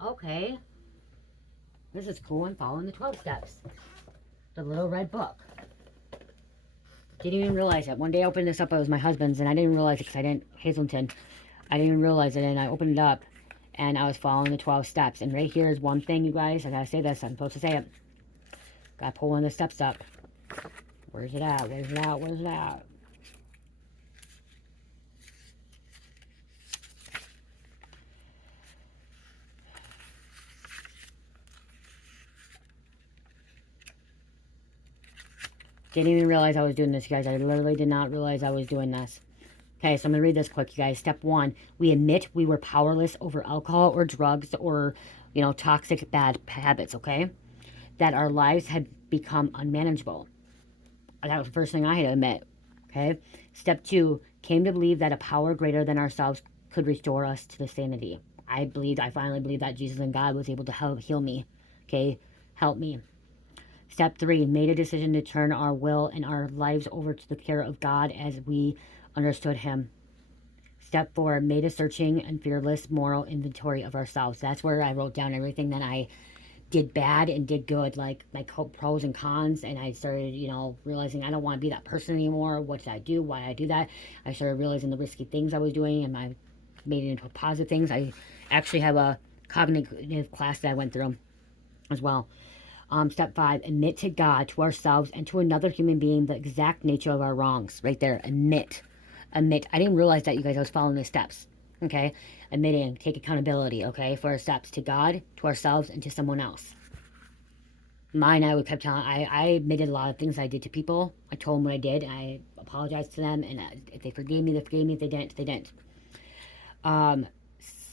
okay. This is cool. I'm following the 12 steps. The little red book. Didn't even realize it. One day I opened this up. It was my husband's, and I didn't realize it because I didn't. Hazelton. I didn't even realize it, and I opened it up, and I was following the 12 steps. And right here is one thing, you guys. I gotta say this. I'm supposed to say it. Gotta pull one of the steps up. Where's it at? Where's it at? Where's it at? Didn't even realize I was doing this, you guys. I literally did not realize I was doing this. Okay, so I'm going to read this quick, you guys. Step 1, we admit we were powerless over alcohol or drugs or, toxic bad habits, okay? That our lives had become unmanageable. That was the first thing I had to admit, okay? Step 2, came to believe that a power greater than ourselves could restore us to the sanity. I finally believed that Jesus and God was able to heal me, okay? Help me. Step 3, made a decision to turn our will and our lives over to the care of God as we understood Him. Step 4, made a searching and fearless moral inventory of ourselves. That's where I wrote down everything that I did bad and did good, like my pros and cons. And I started, realizing I don't want to be that person anymore. What did I do? Why did I do that? I started realizing the risky things I was doing, and I made it into positive things. I actually have a cognitive class that I went through as well. Step 5, admit to God, to ourselves, and to another human being the exact nature of our wrongs. Right there, admit. Admit. I didn't realize that, you guys. I was following the steps. Okay? Admitting, take accountability, okay, for our steps to God, to ourselves, and to someone else. Mine, I would kept telling, I admitted a lot of things I did to people. I told them what I did, and I apologized to them, and if they forgave me, they forgave me. If they didn't, they didn't.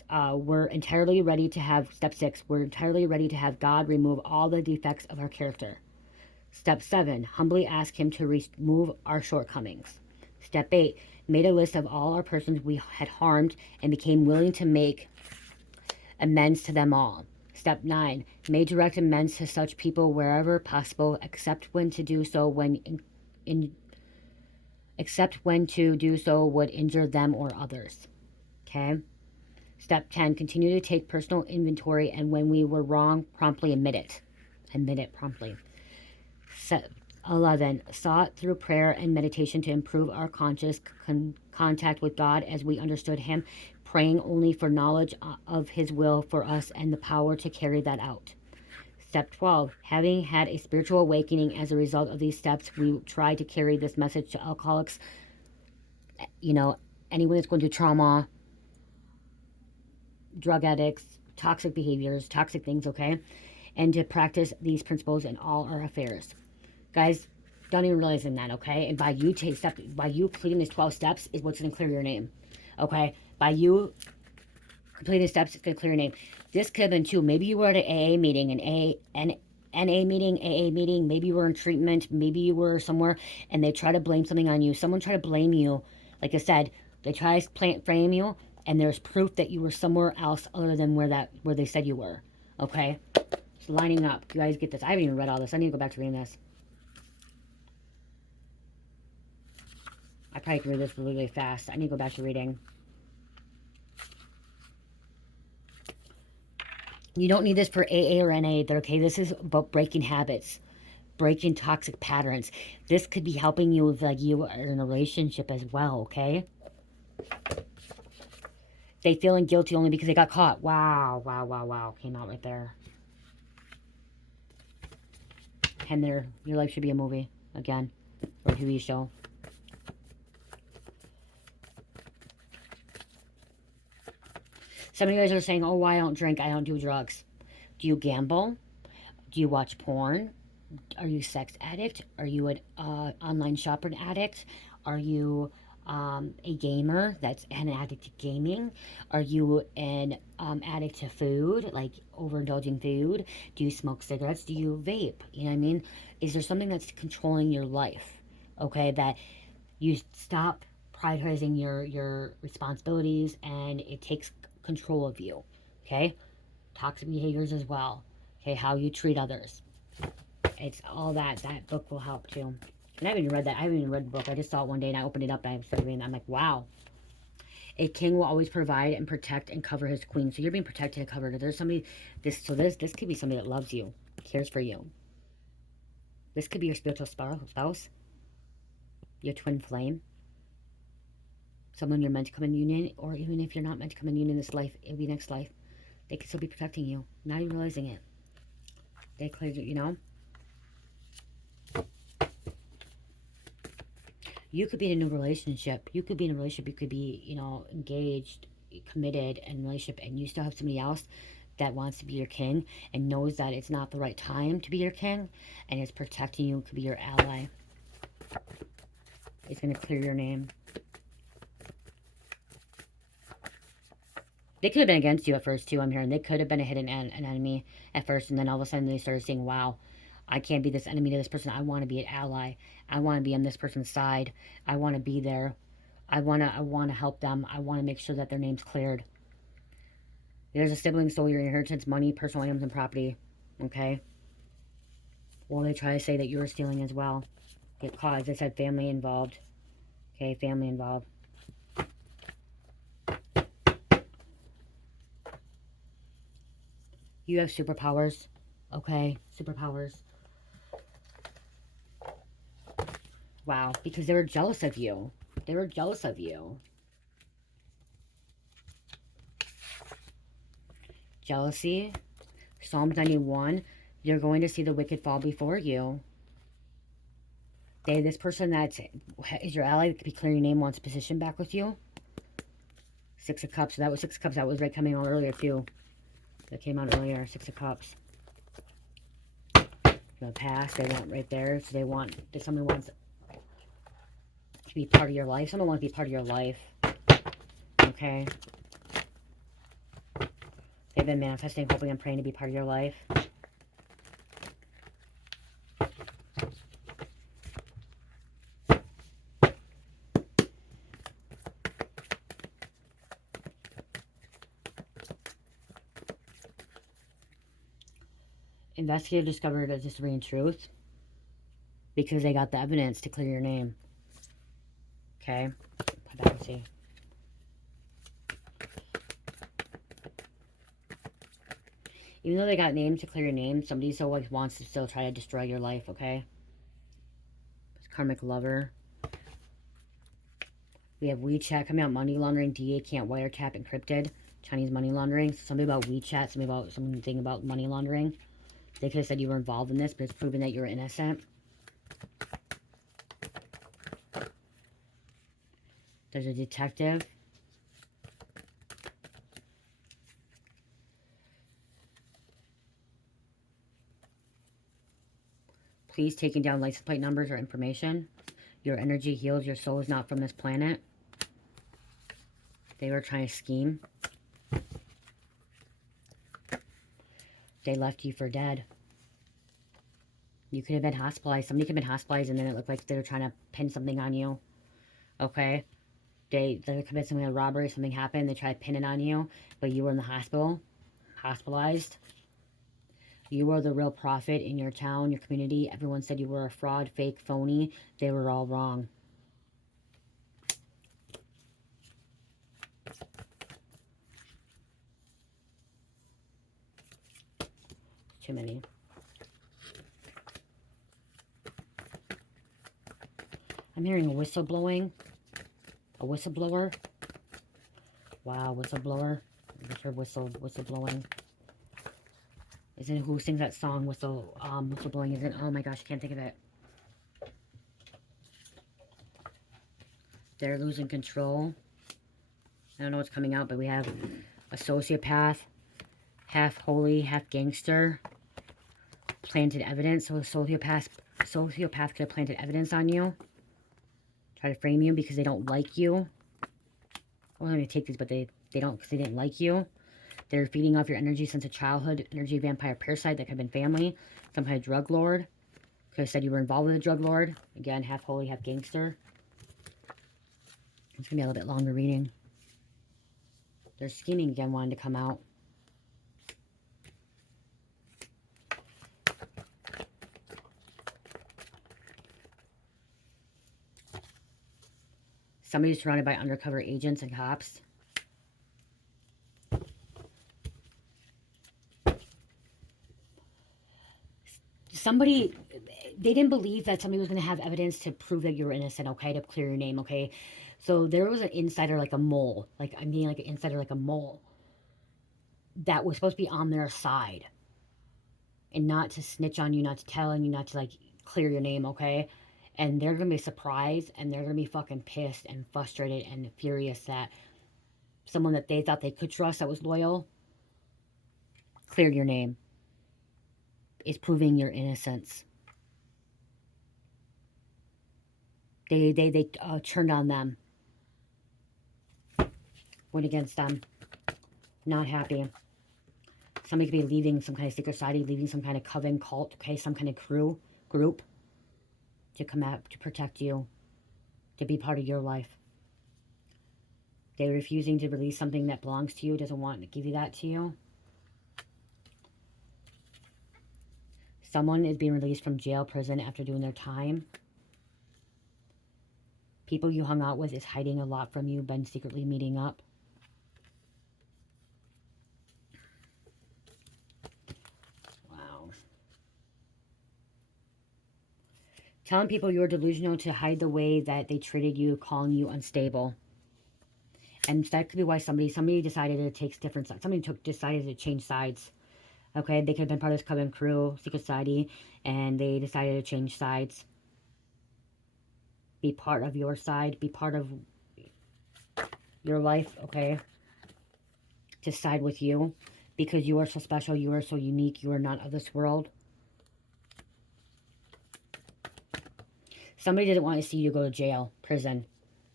We're entirely ready to have, step 6, we're entirely ready to have God remove all the defects of our character. Step 7, humbly ask Him to remove our shortcomings. Step 8, made a list of all our persons we had harmed and became willing to make amends to them all. Step 9, made direct amends to such people wherever possible, except when to do so would injure them or others. Okay? Step 10, continue to take personal inventory, and when we were wrong, promptly admit it. Admit it promptly. 11, sought through prayer and meditation to improve our conscious contact with God as we understood Him, praying only for knowledge of His will for us and the power to carry that out. Step 12, having had a spiritual awakening as a result of these steps, we try to carry this message to alcoholics, you know, anyone that's going through trauma, drug addicts, toxic behaviors, toxic things, okay? And to practice these principles in all our affairs. Guys, don't even realize that, okay? And by you completing these 12 steps is what's going to clear your name, okay? By you completing the steps, it's going to clear your name. This could have been too. Maybe you were at an AA meeting, NA meeting, AA meeting. Maybe you were in treatment. Maybe you were somewhere, and they try to blame something on you. Someone tried to blame you. Like I said, they try to frame you, and there's proof that you were somewhere else other than where they said you were, okay? It's lining up. You guys get this. I haven't even read all this. I need to go back to reading this. I probably can read this really, really fast. I need to go back to reading. You don't need this for AA or NA, okay? This is about breaking habits, breaking toxic patterns. This could be helping you if like you are in a relationship as well, okay? They feeling guilty only because they got caught. Wow, wow, wow, wow. Came out right there. And your life should be a movie again, or a TV show. Some of you guys are saying, oh, I don't drink, I don't do drugs. Do you gamble? Do you watch porn? Are you a sex addict? Are you an online shopping addict? Are you a gamer that's an addict to gaming? Are you an addict to food, like overindulging food? Do you smoke cigarettes? Do you vape? You know what I mean? Is there something that's controlling your life? Okay, that you stop prioritizing your responsibilities and it takes control of you. Okay, toxic behaviors as well. Okay, how you treat others. It's all that. That book will help too. And I haven't even read that. I haven't even read the book. I just saw it one day and I opened it up and I started reading it. I'm like, wow. A king will always provide and protect and cover his queen. So you're being protected and covered. There's somebody, this could be somebody that loves you, cares for you. This could be your spiritual spouse, your twin flame, someone you're meant to come in union, or even if you're not meant to come in union this life, it'll be next life. They could still be protecting you, not even realizing it. They cleared you, you know? You could be in a new relationship. You could be in a relationship. You could be, you know, engaged, committed in a relationship, and you still have somebody else that wants to be your king and knows that it's not the right time to be your king and is protecting you. It could be your ally. It's going to clear your name. They could have been against you at first, too, I'm hearing. They could have been a hidden enemy at first, and then all of a sudden they started saying, wow, I can't be this enemy to this person. I want to be an ally. I want to be on this person's side. I want to be there. I want to help them. I want to make sure that their name's cleared. There's a sibling stole your inheritance, money, personal items, and property. Okay? Well, they try to say that you were stealing as well. Get caught. As I said, family involved. Okay, family involved. You have superpowers. Okay, superpowers. Wow, because they were jealous of you. They were jealous of you. Jealousy. Psalms 91. You're going to see the wicked fall before you. This person that is your ally, that could be clearing your name, wants a position back with you. Six of Cups. So that was Six of Cups. That was right coming out earlier too. That came out earlier. Six of Cups. The past, they want right there. So they want, if someone wants to be part of your life. Someone wants to be part of your life. Okay. They've been manifesting, hoping, and praying to be part of your life. Investigator discovered a disagreeing truth because they got the evidence to clear your name. Okay, put that and see. Even though they got names to clear your name, somebody still always wants to still try to destroy your life. Okay. It's karmic lover. We have WeChat coming out, money laundering, DA can't wiretap encrypted, Chinese money laundering. Something about WeChat, something about money laundering. They could have said you were involved in this, but it's proven that you're innocent. There's a detective. Please taking down license plate numbers or information. Your energy heals. Your soul is not from this planet. They were trying to scheme. They left you for dead. You could have been hospitalized. Somebody could have been hospitalized and then it looked like they were trying to pin something on you. Okay? They committed something, a robbery, something happened. They tried to pin it on you, but you were in the hospital. Hospitalized. You were the real prophet in your town, your community. Everyone said you were a fraud, fake, phony. They were all wrong. Too many. I'm hearing a whistle blowing. A whistleblower. Wow, whistleblower. I just heard whistle blowing. Isn't who sings that song? Whistle blowing. Isn't? Oh my gosh, I can't think of it. They're losing control. I don't know what's coming out, but we have a sociopath, half holy, half gangster. Planted evidence. So a sociopath could have planted evidence on you. Try to frame you because they don't like you. I wasn't going to take these, but they don't because they didn't like you. They're feeding off your energy since a childhood. Energy vampire parasite that could have been family. Some kind of drug lord. Could have said you were involved with a drug lord. Again, half holy, half gangster. It's going to be a little bit longer reading. They're scheming again, wanting to come out. Somebody's surrounded by undercover agents and cops. Somebody, they didn't believe that somebody was going to have evidence to prove that you were innocent, okay, to clear your name, okay? So there was an insider like a mole, like, I mean, like an insider like a mole that was supposed to be on their side and not to snitch on you, not to tell on you, not to, like, clear your name, okay? And they're going to be surprised and they're going to be fucking pissed and frustrated and furious that someone that they thought they could trust that was loyal cleared your name. Is proving your innocence. They turned on them. Went against them. Not happy. Somebody could be leaving some kind of secret society, leaving some kind of coven, cult, okay, some kind of group to come out to protect you, to be part of your life. They're refusing to release something that belongs to you, doesn't want to give you that to you. Someone is being released from jail, prison after doing their time. People you hung out with is hiding a lot from you, been secretly meeting up. Wow. Telling people you're delusional to hide the way that they treated you, calling you unstable. And that could be why somebody decided to take different sides. Decided to change sides. Okay, they could have been part of this coven crew, secret society, and they decided to change sides. Be part of your side, be part of your life, okay? To side with you, because you are so special, you are so unique, you are not of this world. Somebody didn't want to see you go to jail, prison,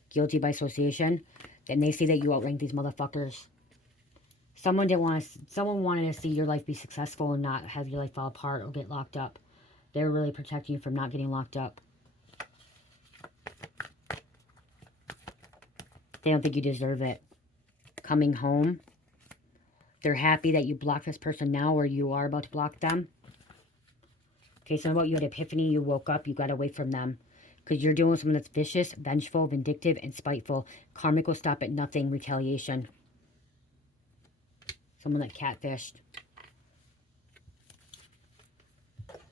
guilty by association, and they say that you outrank these motherfuckers. Someone wanted to see your life be successful and not have your life fall apart or get locked up. They're really protecting you from not getting locked up. They don't think you deserve it. Coming home. They're happy that you blocked this person now or you are about to block them. Okay, something about you had an epiphany, you woke up, you got away from them. Because you're dealing with someone that's vicious, vengeful, vindictive, and spiteful. Karmic will stop at nothing. Retaliation. Someone that catfished.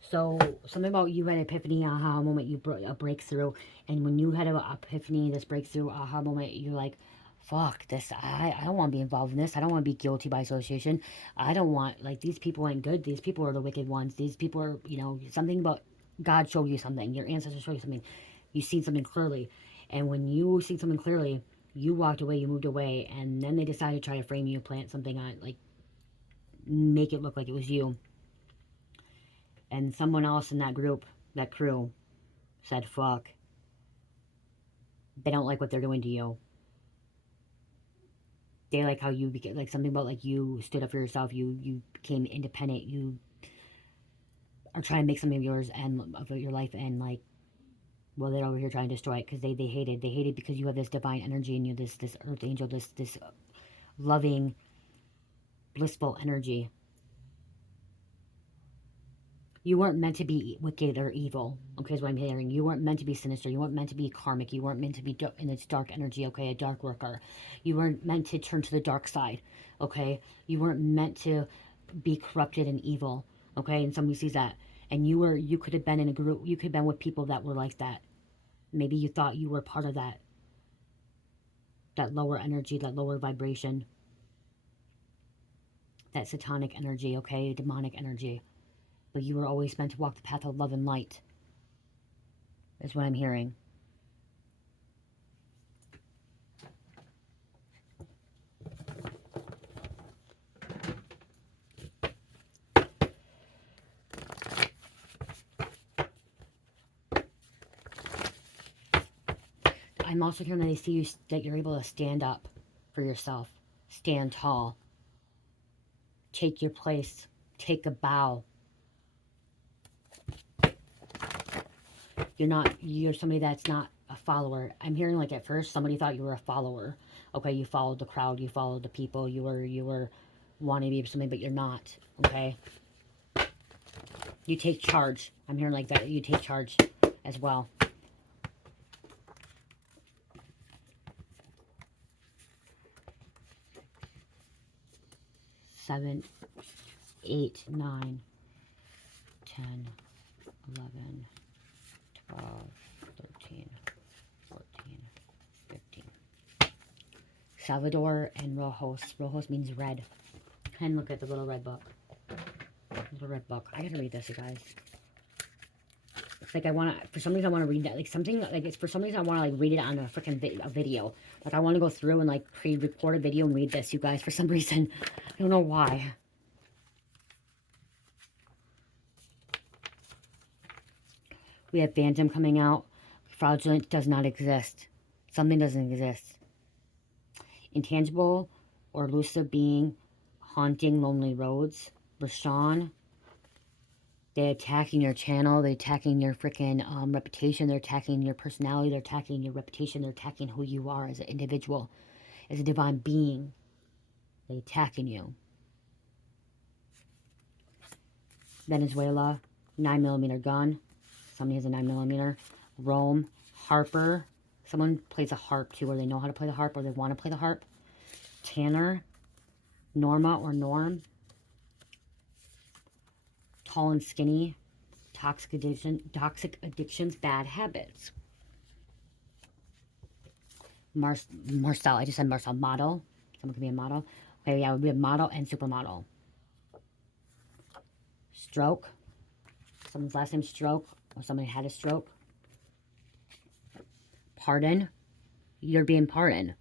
So, something about you had an epiphany, aha moment, a breakthrough. And when you had an epiphany, this breakthrough, aha moment, you're like, fuck this, I don't want to be involved in this. I don't want to be guilty by association. I don't want, like, these people ain't good. These people are the wicked ones. These people are, you know, something about God showed you something. Your ancestors showed you something. You seen something clearly. And when you see something clearly, you walked away, you moved away, and then they decided to try to frame you, plant something on, like, make it look like it was you. And someone else in that group, that crew, said, fuck. They don't like what they're doing to you. They like how you became, like, something about, like, you stood up for yourself, you became independent, you are trying to make something of yours and of your life, and, like, well, they're over here trying to destroy it because they hated because you have this divine energy in you, this earth angel, this loving, blissful energy. You weren't meant to be wicked or evil, okay, is what I'm hearing. You weren't meant to be sinister. You weren't meant to be karmic. You weren't meant to be in this dark energy, okay, a dark worker. You weren't meant to turn to the dark side, okay? You weren't meant to be corrupted and evil, okay? And somebody sees that. And you could have been in a group, you could have been with people that were like that. Maybe you thought you were part of that lower energy, that lower vibration, that satanic energy, okay, demonic energy. But you were always meant to walk the path of love and light, is what I'm hearing. I'm also hearing that they see you, that you're able to stand up for yourself, stand tall, take your place, take a bow. You're somebody that's not a follower. I'm hearing, like, at first somebody thought you were a follower. Okay, you followed the crowd, you followed the people, you were wanting to be something, but you're not, okay? You take charge. I'm hearing like that. You take charge as well. Seven, 8, 9, 10, 11, 12, 13, 14, 15. Salvador and Rojos. Rojos means red. And look at the little red book. Little red book. I gotta read this, you guys. It's like I want to, for some reason I want to read that. Like something, like it's for some reason I want to, like, read it on a freaking video. Like I want to go through and, like, pre-record a video and read this, you guys, for some reason. I don't know why. We have Phantom coming out. Fraudulent does not exist. Something doesn't exist. Intangible or elusive being haunting lonely roads. Rashawn. They're attacking your channel. They're attacking your freaking reputation. They're attacking your personality. They're attacking your reputation. They're attacking who you are as an individual, as a divine being. They're attacking you. Venezuela, 9mm gun. Somebody has a 9mm. Rome, Harper. Someone plays a harp too, or they know how to play the harp, or they want to play the harp. Tanner, Norma or Norm. Tall and skinny. Toxic addictions, bad habits. Marcel, I just said Marcel. Model. Someone could be a model. Okay, yeah, we have model and supermodel. Stroke. Someone's last name Stroke, or somebody had a stroke. Pardon. You're being pardoned.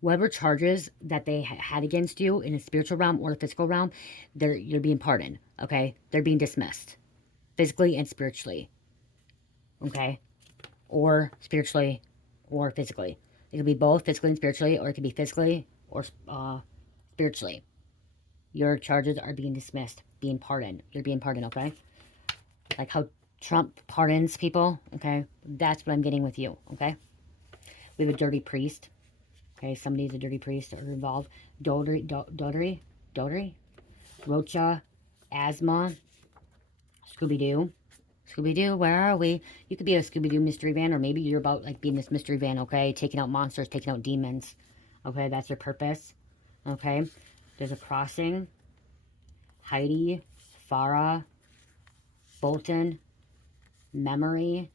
Whatever charges that they had against you in the spiritual realm or the physical realm, you're being pardoned, okay? They're being dismissed, physically and spiritually, okay? Or spiritually or physically. It could be both, physically and spiritually, or it could be physically or spiritually. Your charges are being dismissed, being pardoned. You're being pardoned, okay? Like how Trump pardons people, okay? That's what I'm getting with you, okay? We have a dirty priest. Okay, somebody's a dirty priest or involved. Dotary, Rocha, Asthma, Scooby-Doo. Scooby-Doo, where are we? You could be a Scooby-Doo mystery van, or maybe you're about, like, being this mystery van, okay? Taking out monsters, taking out demons. Okay, that's your purpose. Okay, there's a crossing. Heidi, Farah, Bolton, Memory,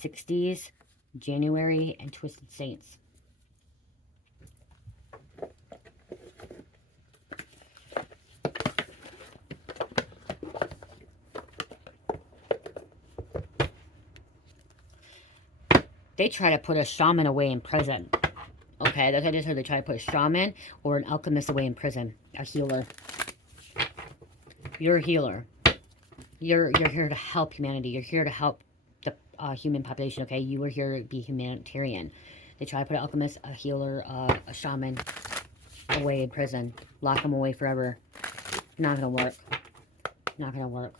60s, January, and Twisted Saints. They try to put a shaman away in prison. Okay, that's what I just heard. They try to put a shaman or an alchemist away in prison. A healer. You're a healer. You're here to help humanity. You're here to help the human population, okay? You are here to be humanitarian. They try to put an alchemist, a healer, a shaman away in prison. Lock them away forever. Not gonna work. Not gonna work.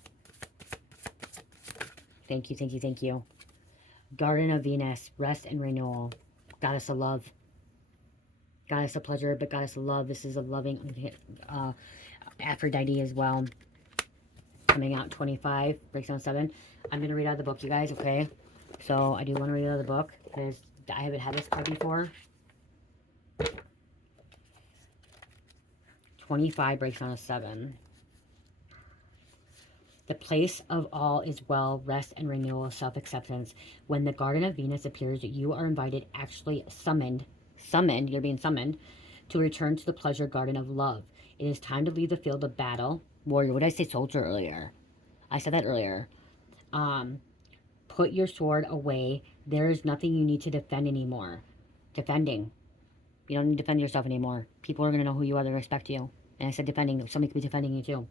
Thank you, thank you, thank you. Garden of Venus, rest and renewal. Goddess of love. Goddess of pleasure, but goddess of love. This is a loving Aphrodite as well. Coming out 25, breaks down 7. I'm going to read out the book, you guys, okay? So I do want to read out the book because I haven't had this card before. 25 breaks down to 7. The place of all is well, rest and renewal, self-acceptance. When the Garden of Venus appears, you are invited, actually summoned, you're being summoned, to return to the pleasure garden of love. It is time to leave the field of battle. Warrior, what did I say? Soldier earlier. I said that earlier. Put your sword away. There is nothing you need to defend anymore. Defending. You don't need to defend yourself anymore. People are going to know who you are. They respect you. And I said defending. Somebody could be defending you too.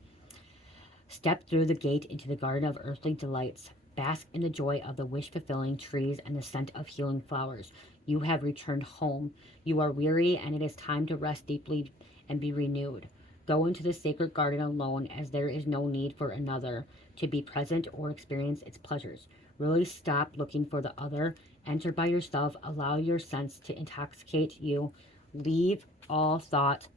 Step through the gate into the garden of earthly delights. Bask in the joy of the wish-fulfilling trees and the scent of healing flowers. You have returned home. You are weary, and it is time to rest deeply and be renewed. Go into the sacred garden alone, as there is no need for another to be present or experience its pleasures. Really stop looking for the other. Enter by yourself. Allow your sense to intoxicate you. Leave all thought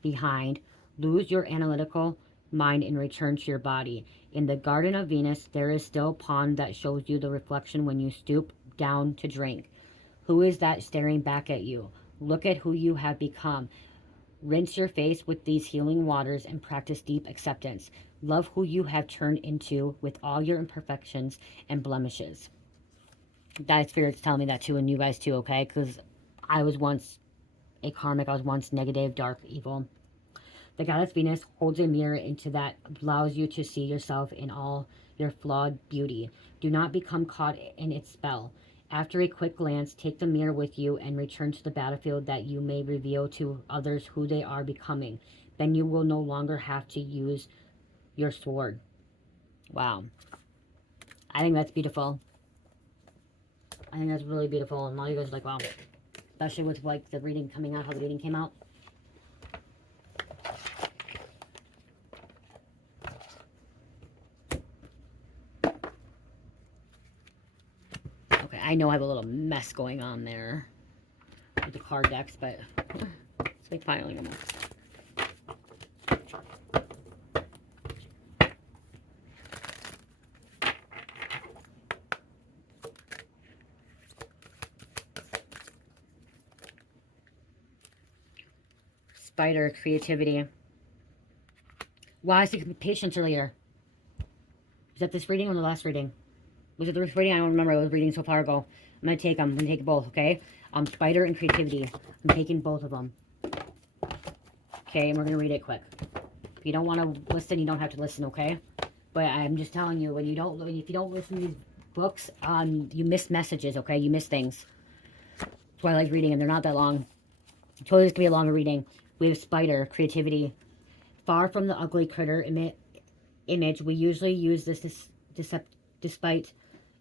behind. Lose your analytical mind and return to your body. In the Garden of Venus, there is still a pond that shows you the reflection when you stoop down to drink. Who is that staring back at you? Look at who you have become. Rinse your face with these healing waters and practice deep acceptance. Love who you have turned into with all your imperfections and blemishes. That spirit's telling me that too, and you guys too, okay? Because I was once a karmic. I was once negative, dark, evil. The goddess Venus holds a mirror into that allows you to see yourself in all your flawed beauty. Do not become caught in its spell. After a quick glance, take the mirror with you and return to the battlefield that you may reveal to others who they are becoming. Then you will no longer have to use your sword. Wow. I think that's beautiful. I think that's really beautiful. And all you guys are like, wow. Especially with like the reading coming out, how the reading came out. I know I have a little mess going on there with the card decks, but it's like filing them up. Spider, creativity. Wow, I see patience earlier. Is that this reading or the last reading? Was it the first reading? I don't remember. I was reading so far ago. I'm going to take them. I'm going to take both, okay? Spider and creativity. I'm taking both of them. Okay, and we're going to read it quick. If you don't want to listen, you don't have to listen, okay? But I'm just telling you, if you don't listen to these books, you miss messages, okay? You miss things. That's why I like reading them. They're not that long. Totally, this could be a longer reading. We have Spider, creativity. Far from the ugly critter image, we usually use this despite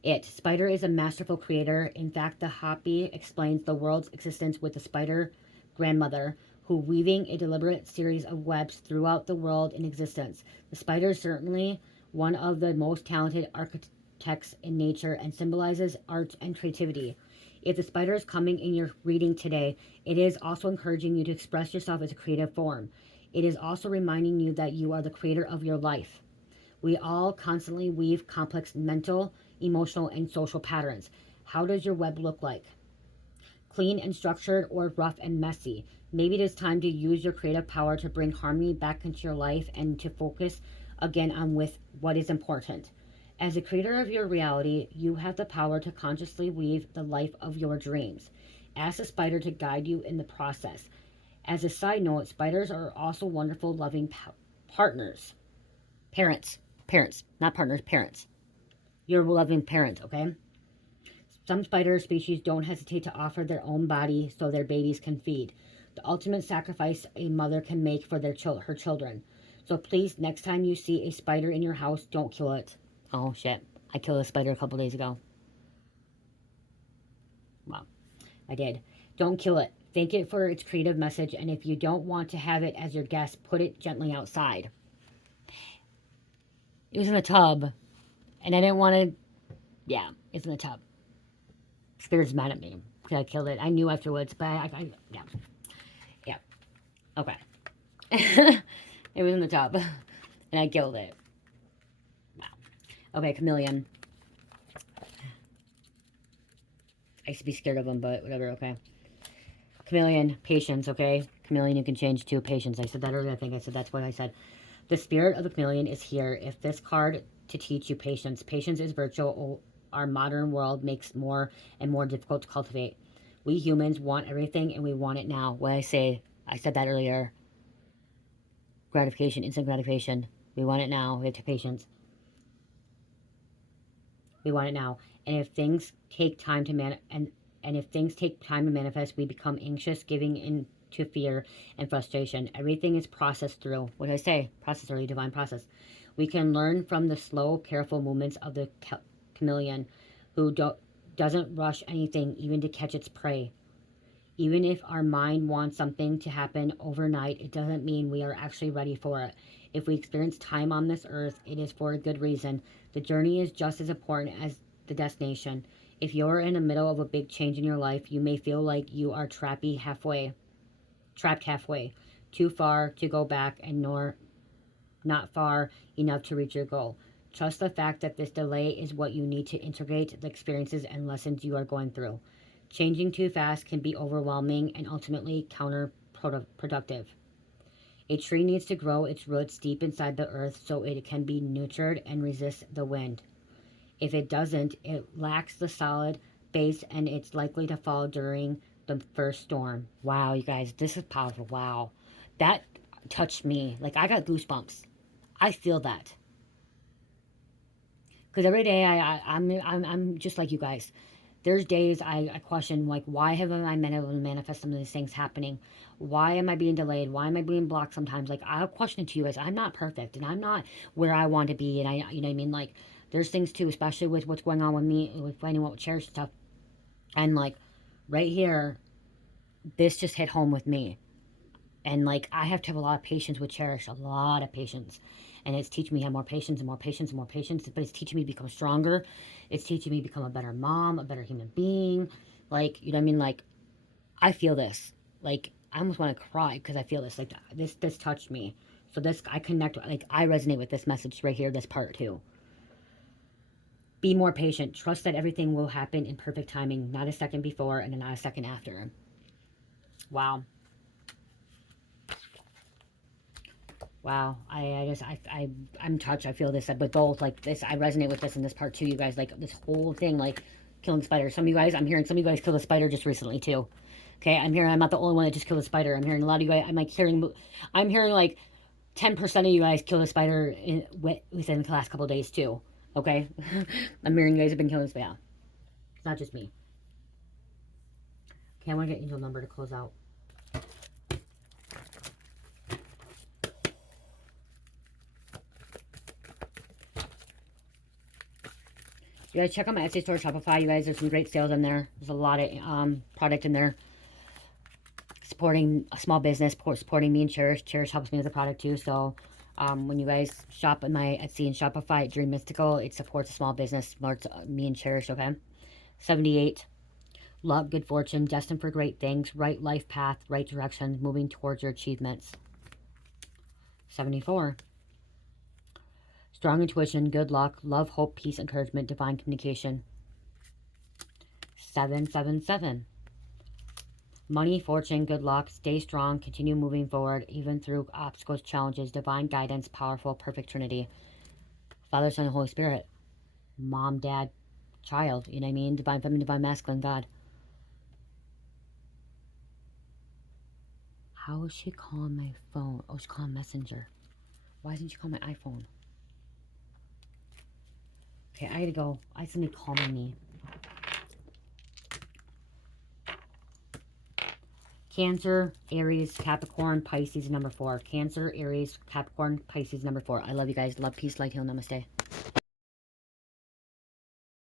it. Spider is a masterful creator. In fact, the Hopi explains the world's existence with the spider grandmother, who weaving a deliberate series of webs throughout the world in existence. The spider is certainly one of the most talented architects in nature and symbolizes art and creativity. If the spider is coming in your reading today, it is also encouraging you to express yourself as a creative form. It is also reminding you that you are the creator of your life. We all constantly weave complex mental, emotional, and social patterns. How does your web look like? Clean and structured, or rough and messy? Maybe it is time to use your creative power to bring harmony back into your life and to focus again on with what is important. As a creator of your reality, you have the power to consciously weave the life of your dreams. Ask the spider to guide you in the process. As a side note, spiders are also wonderful, loving partners. Parents, not partners, parents. You're a loving parent, okay? Some spider species don't hesitate to offer their own body so their babies can feed. The ultimate sacrifice a mother can make for her children. So please, next time you see a spider in your house, don't kill it. Oh shit. I killed a spider a couple days ago. Well, I did. Don't kill it. Thank it for its creative message, and if you don't want to have it as your guest, put it gently outside. It was in a tub, and I didn't want to... Yeah, it's in the tub. Spirit's mad at me because I killed it. I knew afterwards, but yeah. Yeah. Okay. It was in the tub, and I killed it. Wow. Okay, chameleon. I used to be scared of them, but whatever, okay. Chameleon, patience, okay? Chameleon, you can change to patience. I said that earlier, I think I said that's what I said. The spirit of the chameleon is here. If this card to teach you patience. Patience is virtual. Our modern world makes more and more difficult to cultivate. We humans want everything and we want it now. What I said that earlier. Gratification, instant gratification. We want it now. We have to patience. We want it now. And if things take time to manifest, we become anxious, giving in to fear and frustration. Everything is processed through. What did I say? Process through divine process. We can learn from the slow, careful movements of the chameleon, who doesn't rush anything, even to catch its prey. Even if our mind wants something to happen overnight, it doesn't mean we are actually ready for it. If we experience time on this earth, it is for a good reason. The journey is just as important as the destination. If you're in the middle of a big change in your life, you may feel like you are trapped halfway, too far to go back and nor not far enough to reach your goal. Trust the fact that this delay is what you need to integrate the experiences and lessons you are going through. Changing too fast can be overwhelming and ultimately counterproductive. A tree needs to grow its roots deep inside the earth so it can be nurtured and resist the wind. If it doesn't, it lacks the solid base and it's likely to fall during the first storm. Wow, you guys, this is powerful. Wow. That touched me. Like, I got goosebumps. I feel that. Because every day I'm just like you guys. There's days I question, like, why haven't I been able to manifest some of these things happening? Why am I being delayed? Why am I being blocked sometimes? Like, I'll question it to you guys. I'm not perfect, and I'm not where I want to be, and you know what I mean? Like, there's things, too, especially with what's going on with me, with finding out with Cherish stuff. And, like, right here, this just hit home with me. And, like, I have to have a lot of patience with Cherish, a lot of patience. And it's teaching me to have more patience and more patience and more patience. But it's teaching me to become stronger. It's teaching me to become a better mom, a better human being. Like, you know what I mean? Like, I feel this. Like, I almost want to cry because I feel this. Like, this touched me. So this, I connect, like, I resonate with this message right here, this part too. Be more patient. Trust that everything will happen in perfect timing, not a second before and not a second after. Wow. Wow, I'm touched. I feel this, but both, like, this, I resonate with this in this part too, you guys. Like, this whole thing, like, killing spiders. Some of you guys, I'm hearing some of you guys killed a spider just recently too. Okay, I'm hearing, I'm not the only one that just killed a spider. I'm hearing a lot of you guys, I'm hearing like 10% of you guys killed a spider within the last couple of days too. Okay, I'm hearing you guys have been killing spiders. Yeah, it's not just me. Okay, I want to get angel number to close out. You guys check out my Etsy store, Shopify. You guys, there's some great sales in there. There's a lot of product in there. Supporting a small business, supporting me and Cherish. Cherish helps me with the product too. So when you guys shop in my Etsy and Shopify at Dream Mystical, it supports a small business, supports me and Cherish, okay? 78. Luck, good fortune, destined for great things, right life path, right direction, moving towards your achievements. 74. Strong intuition, good luck, love, hope, peace, encouragement, divine communication. 777. Money, fortune, good luck, stay strong, continue moving forward, even through obstacles, challenges, divine guidance, powerful, perfect Trinity. Father, Son, and Holy Spirit. Mom, Dad, child, you know what I mean? Divine feminine, divine masculine, God. How is she calling my phone? Oh, she's calling Messenger. Why isn't she calling my iPhone? Okay, I gotta go. I have somebody calling me. Cancer, Aries, Capricorn, Pisces, number 4. Cancer, Aries, Capricorn, Pisces, number 4. I love you guys. Love, peace, light, heal, namaste.